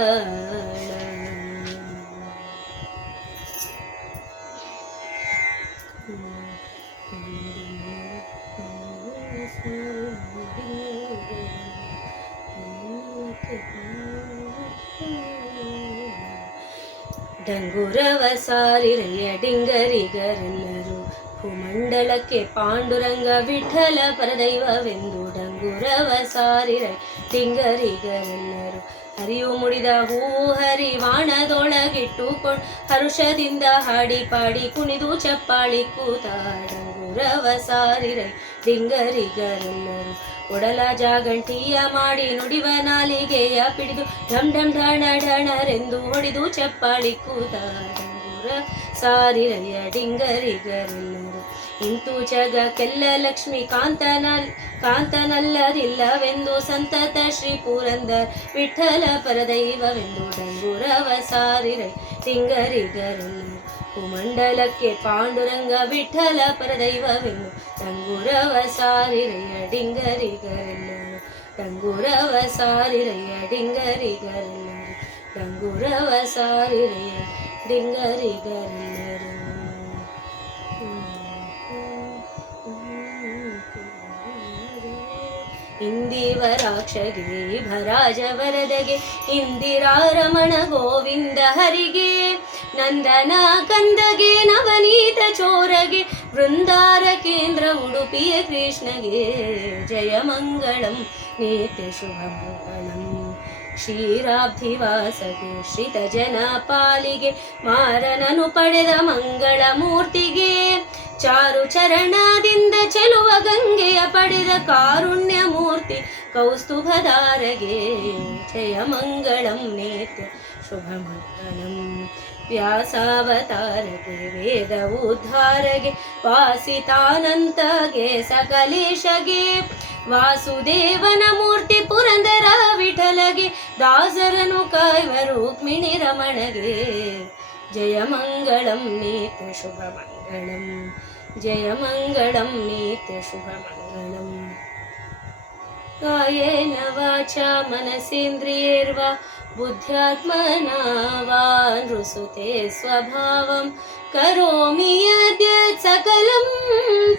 ಡಂಗುರವ ಸಾರಿರೆಯ ಡಿಂಗರಿಗರೆಲ್ಲರೂ ಭೂಮಂಡಲಕ್ಕೆ ಪಾಂಡುರಂಗ ವಿಠಲ ಪರದೈವವೆಂದು. ಡಂಗುರವ ಸಾರಿರೈ ಡಿಂಗರಿಗರೆಲ್ಲರೂ ಹರಿಯು ಮುಡಿದ ಹೂ ಹರಿವಾಣದೊಳಗಿಟ್ಟುಕೊಂಡು ಹರುಷದಿಂದ ಹಾಡಿ ಪಾಡಿ ಕುಣಿದು ಚಪ್ಪಾಳಿ ಕೂತ. ಡಂಗುರವ ಸಾರಿರೈ ಡಿಂಗರಿಗರೆಲ್ಲರೂ ಒಡಲ ಜಾಗಂಟಿಯ ಮಾಡಿ ನುಡಿವ ನಾಲಿಗೆಯ ಪಿಡಿದು ಢಂ ಢಂ ಢಣ ಢಣರೆಂದು ಹೊಡೆದು ಚಪ್ಪಾಳಿ ಕೂತ ಡಂಗೂರ ಸಾರಿರಯ್ಯ ಡಿಂಗರಿಗರೆಲ್ಲರೂ ಇಂತು ಜಗಕ್ಕೆಲ್ಲ ಲಕ್ಷ್ಮೀ ಕಾಂತನಲ್ಲದಿಲ್ಲವೆಂದು ಸಂತತ ಶ್ರೀ ಪುರಂದರ ವಿಠಲ ಪರದೈವವೆಂದು ಡಂಗೂರವ ಸಾರಿರಯ್ಯ ಡಿಂಗರಿಗರೆಲ್ಲರೂ ಕುಮಂಡಲಕ್ಕೆ ಪಾಂಡುರಂಗ ವಿಠಲ ಪರದೈವವೆಂದು ಡಂಗೂರವ ಸಾರಿರಯ್ಯ ಡಿಂಗರಿಗರೆಲ್ಲರೂ ಡಂಗೂರವ ಸಾರಿರಯ್ಯ ಡಿಂಗರಿಗರೆಲ್ಲರೂ ಡಂಗೂರವ ಸಾರಿರಯ್ಯ ಡಿಂಗರಿಗರೆಲ್ಲರೂ. ಇಂದಿವರಾಕ್ಷಗೆ ಭರಾಜವರದಗೆ ಇಂದಿರಾರಮಣ ಗೋವಿಂದ ಹರಿಗೆ ನಂದನ ಕಂದಗೆ ನವನೀತ ಚೋರಗೆ ವೃಂದಾರ ಕೇಂದ್ರ ಉಡುಪಿಯ ಕೃಷ್ಣಗೆ ಜಯ ಮಂಗಳಂ ನಿತ್ಯ ಶುಭ ಮಂಗಳಂ. ಕ್ಷೀರಾಬ್ಧಿವಾಸಗೆ ಶ್ರಿತ ಜನ ಪಾಲಿಗೆ ಮಾರನನು ಪಡೆದ ಮಂಗಳ ಮೂರ್ತಿಗೆ ಚಾರು ಚರಣದಿಂದ ಚೆಲುವ ಗಂಗೆಯ ಪಡೆದ ಕಾರುಣ್ಯ ಮೂರ್ತಿ ಕೌಸ್ತುಭಧಾರಗೆ ಜಯ ಮಂಗಳಂ ನಿತ್ಯ ಶುಭ ಮಂಗಳಂ. ವ್ಯಾಸಾವತಾರಗೆ ವೇದ ಉದ್ಧಾರಗೆ ವಾಸಿತಾನಂತಗೆ ಸಕಲೇಶಗೆ ವಾಸುದೇವನ ಮೂರ್ತಿ ಪುರಂದರ ವಿಠಲಗೆ ದಾಸರನು ಕಾಯುವ ರುಕ್ಮಿಣಿ ರಮಣಗೆ ಜಯ ಮಂಗಳಂ ನಿತ್ಯ ಶುಭ ಮಂಗಳಂ. ಜಯ ಮಂಗಳಂ ನಿತ್ಯ ಶುಭ ಮಂಗಳಂ. ಕಾಯೇನ ವಾಚಾ ಮನಸೇಂದ್ರಿಯೇರ್ವಾ ಬುದ್ಧ್ಯಾತ್ಮನಾ ವಾ ನೃಸುತೆ ಸ್ವಭಾವಂ ಕರೋಮಿ ಯದ್ಯತ್ ಸಕಲಂ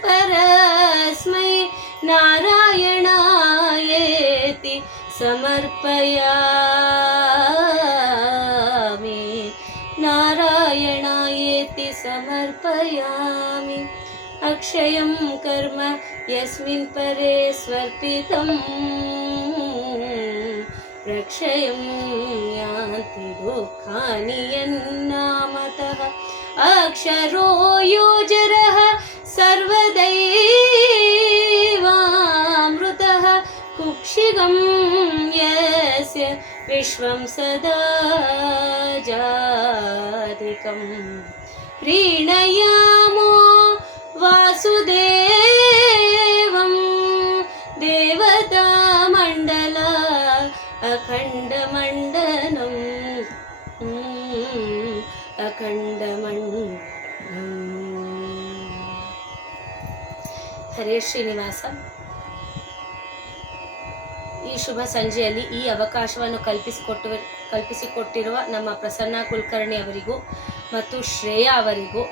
ಪರಸ್ಮೈ ನಾರಾಯಣಾಯೇತಿ ಸಮರ್ಪಯಾಮಿ ನಾರಾಯಣಾಯೇತಿ ಸಮರ್ಪಯಾಮಿ. ಅಕ್ಷಯಂ ಕರ್ಮ ಯಸ್ಮಿನ್ ಪರೇ ಸ್ವರ್ಪಿತಂ ಪ್ರಕ್ಷಯಂ ಯಾಂತಿ ದುಃಖಾನಿ ಯನ್ನಾಮತಃ ಅಕ್ಷರೋ ಯೋಜರಃ ಸರ್ವದೈವಾಮೃತಃ ಕುಕ್ಷಿಗಂ ಯಸ್ಯ ವಿಶ್ವಂ ಸದಾ ಜಾತಿಕಂ ಪ್ರೀಣಯಾಮೋ ವಾಸುದೇವಂ ದೇವತಾ ಮಂಡಲ ಅಖಂಡ ಮಂಡನಂ ಅಖಂಡ ಮಂಡನಂ. ಹರೇ ಶ್ರೀನಿವಾಸ. ಈ ಶುಭ ಸಂಜೆಯಲ್ಲಿ ಈ ಅವಕಾಶವನ್ನು ಕಲ್ಪಿಸಿಕೊಟ್ಟಿರುವ ನಮ್ಮ ಪ್ರಸನ್ನ ಕುಲಕರ್ಣಿ ಅವರಿಗೂ ಮತ್ತು ಶ್ರೇಯಾ ಅವರಿಗೂ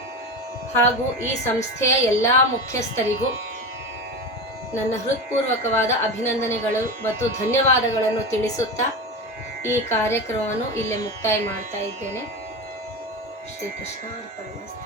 ಹಾಗೂ ಈ ಸಂಸ್ಥೆಯ ಎಲ್ಲ ಮುಖ್ಯಸ್ಥರಿಗೂ ನನ್ನ ಹೃತ್ಪೂರ್ವಕವಾದ ಅಭಿನಂದನೆಗಳು ಮತ್ತು ಧನ್ಯವಾದಗಳನ್ನು ತಿಳಿಸುತ್ತಾ ಈ ಕಾರ್ಯಕ್ರಮವನ್ನು ಇಲ್ಲೇ ಮುಕ್ತಾಯ ಮಾಡ್ತಾ ಇದ್ದೇನೆ. ಶ್ರೀಕೃಷ್ಣ ಅರ್ಪಣಮಸ್ತು.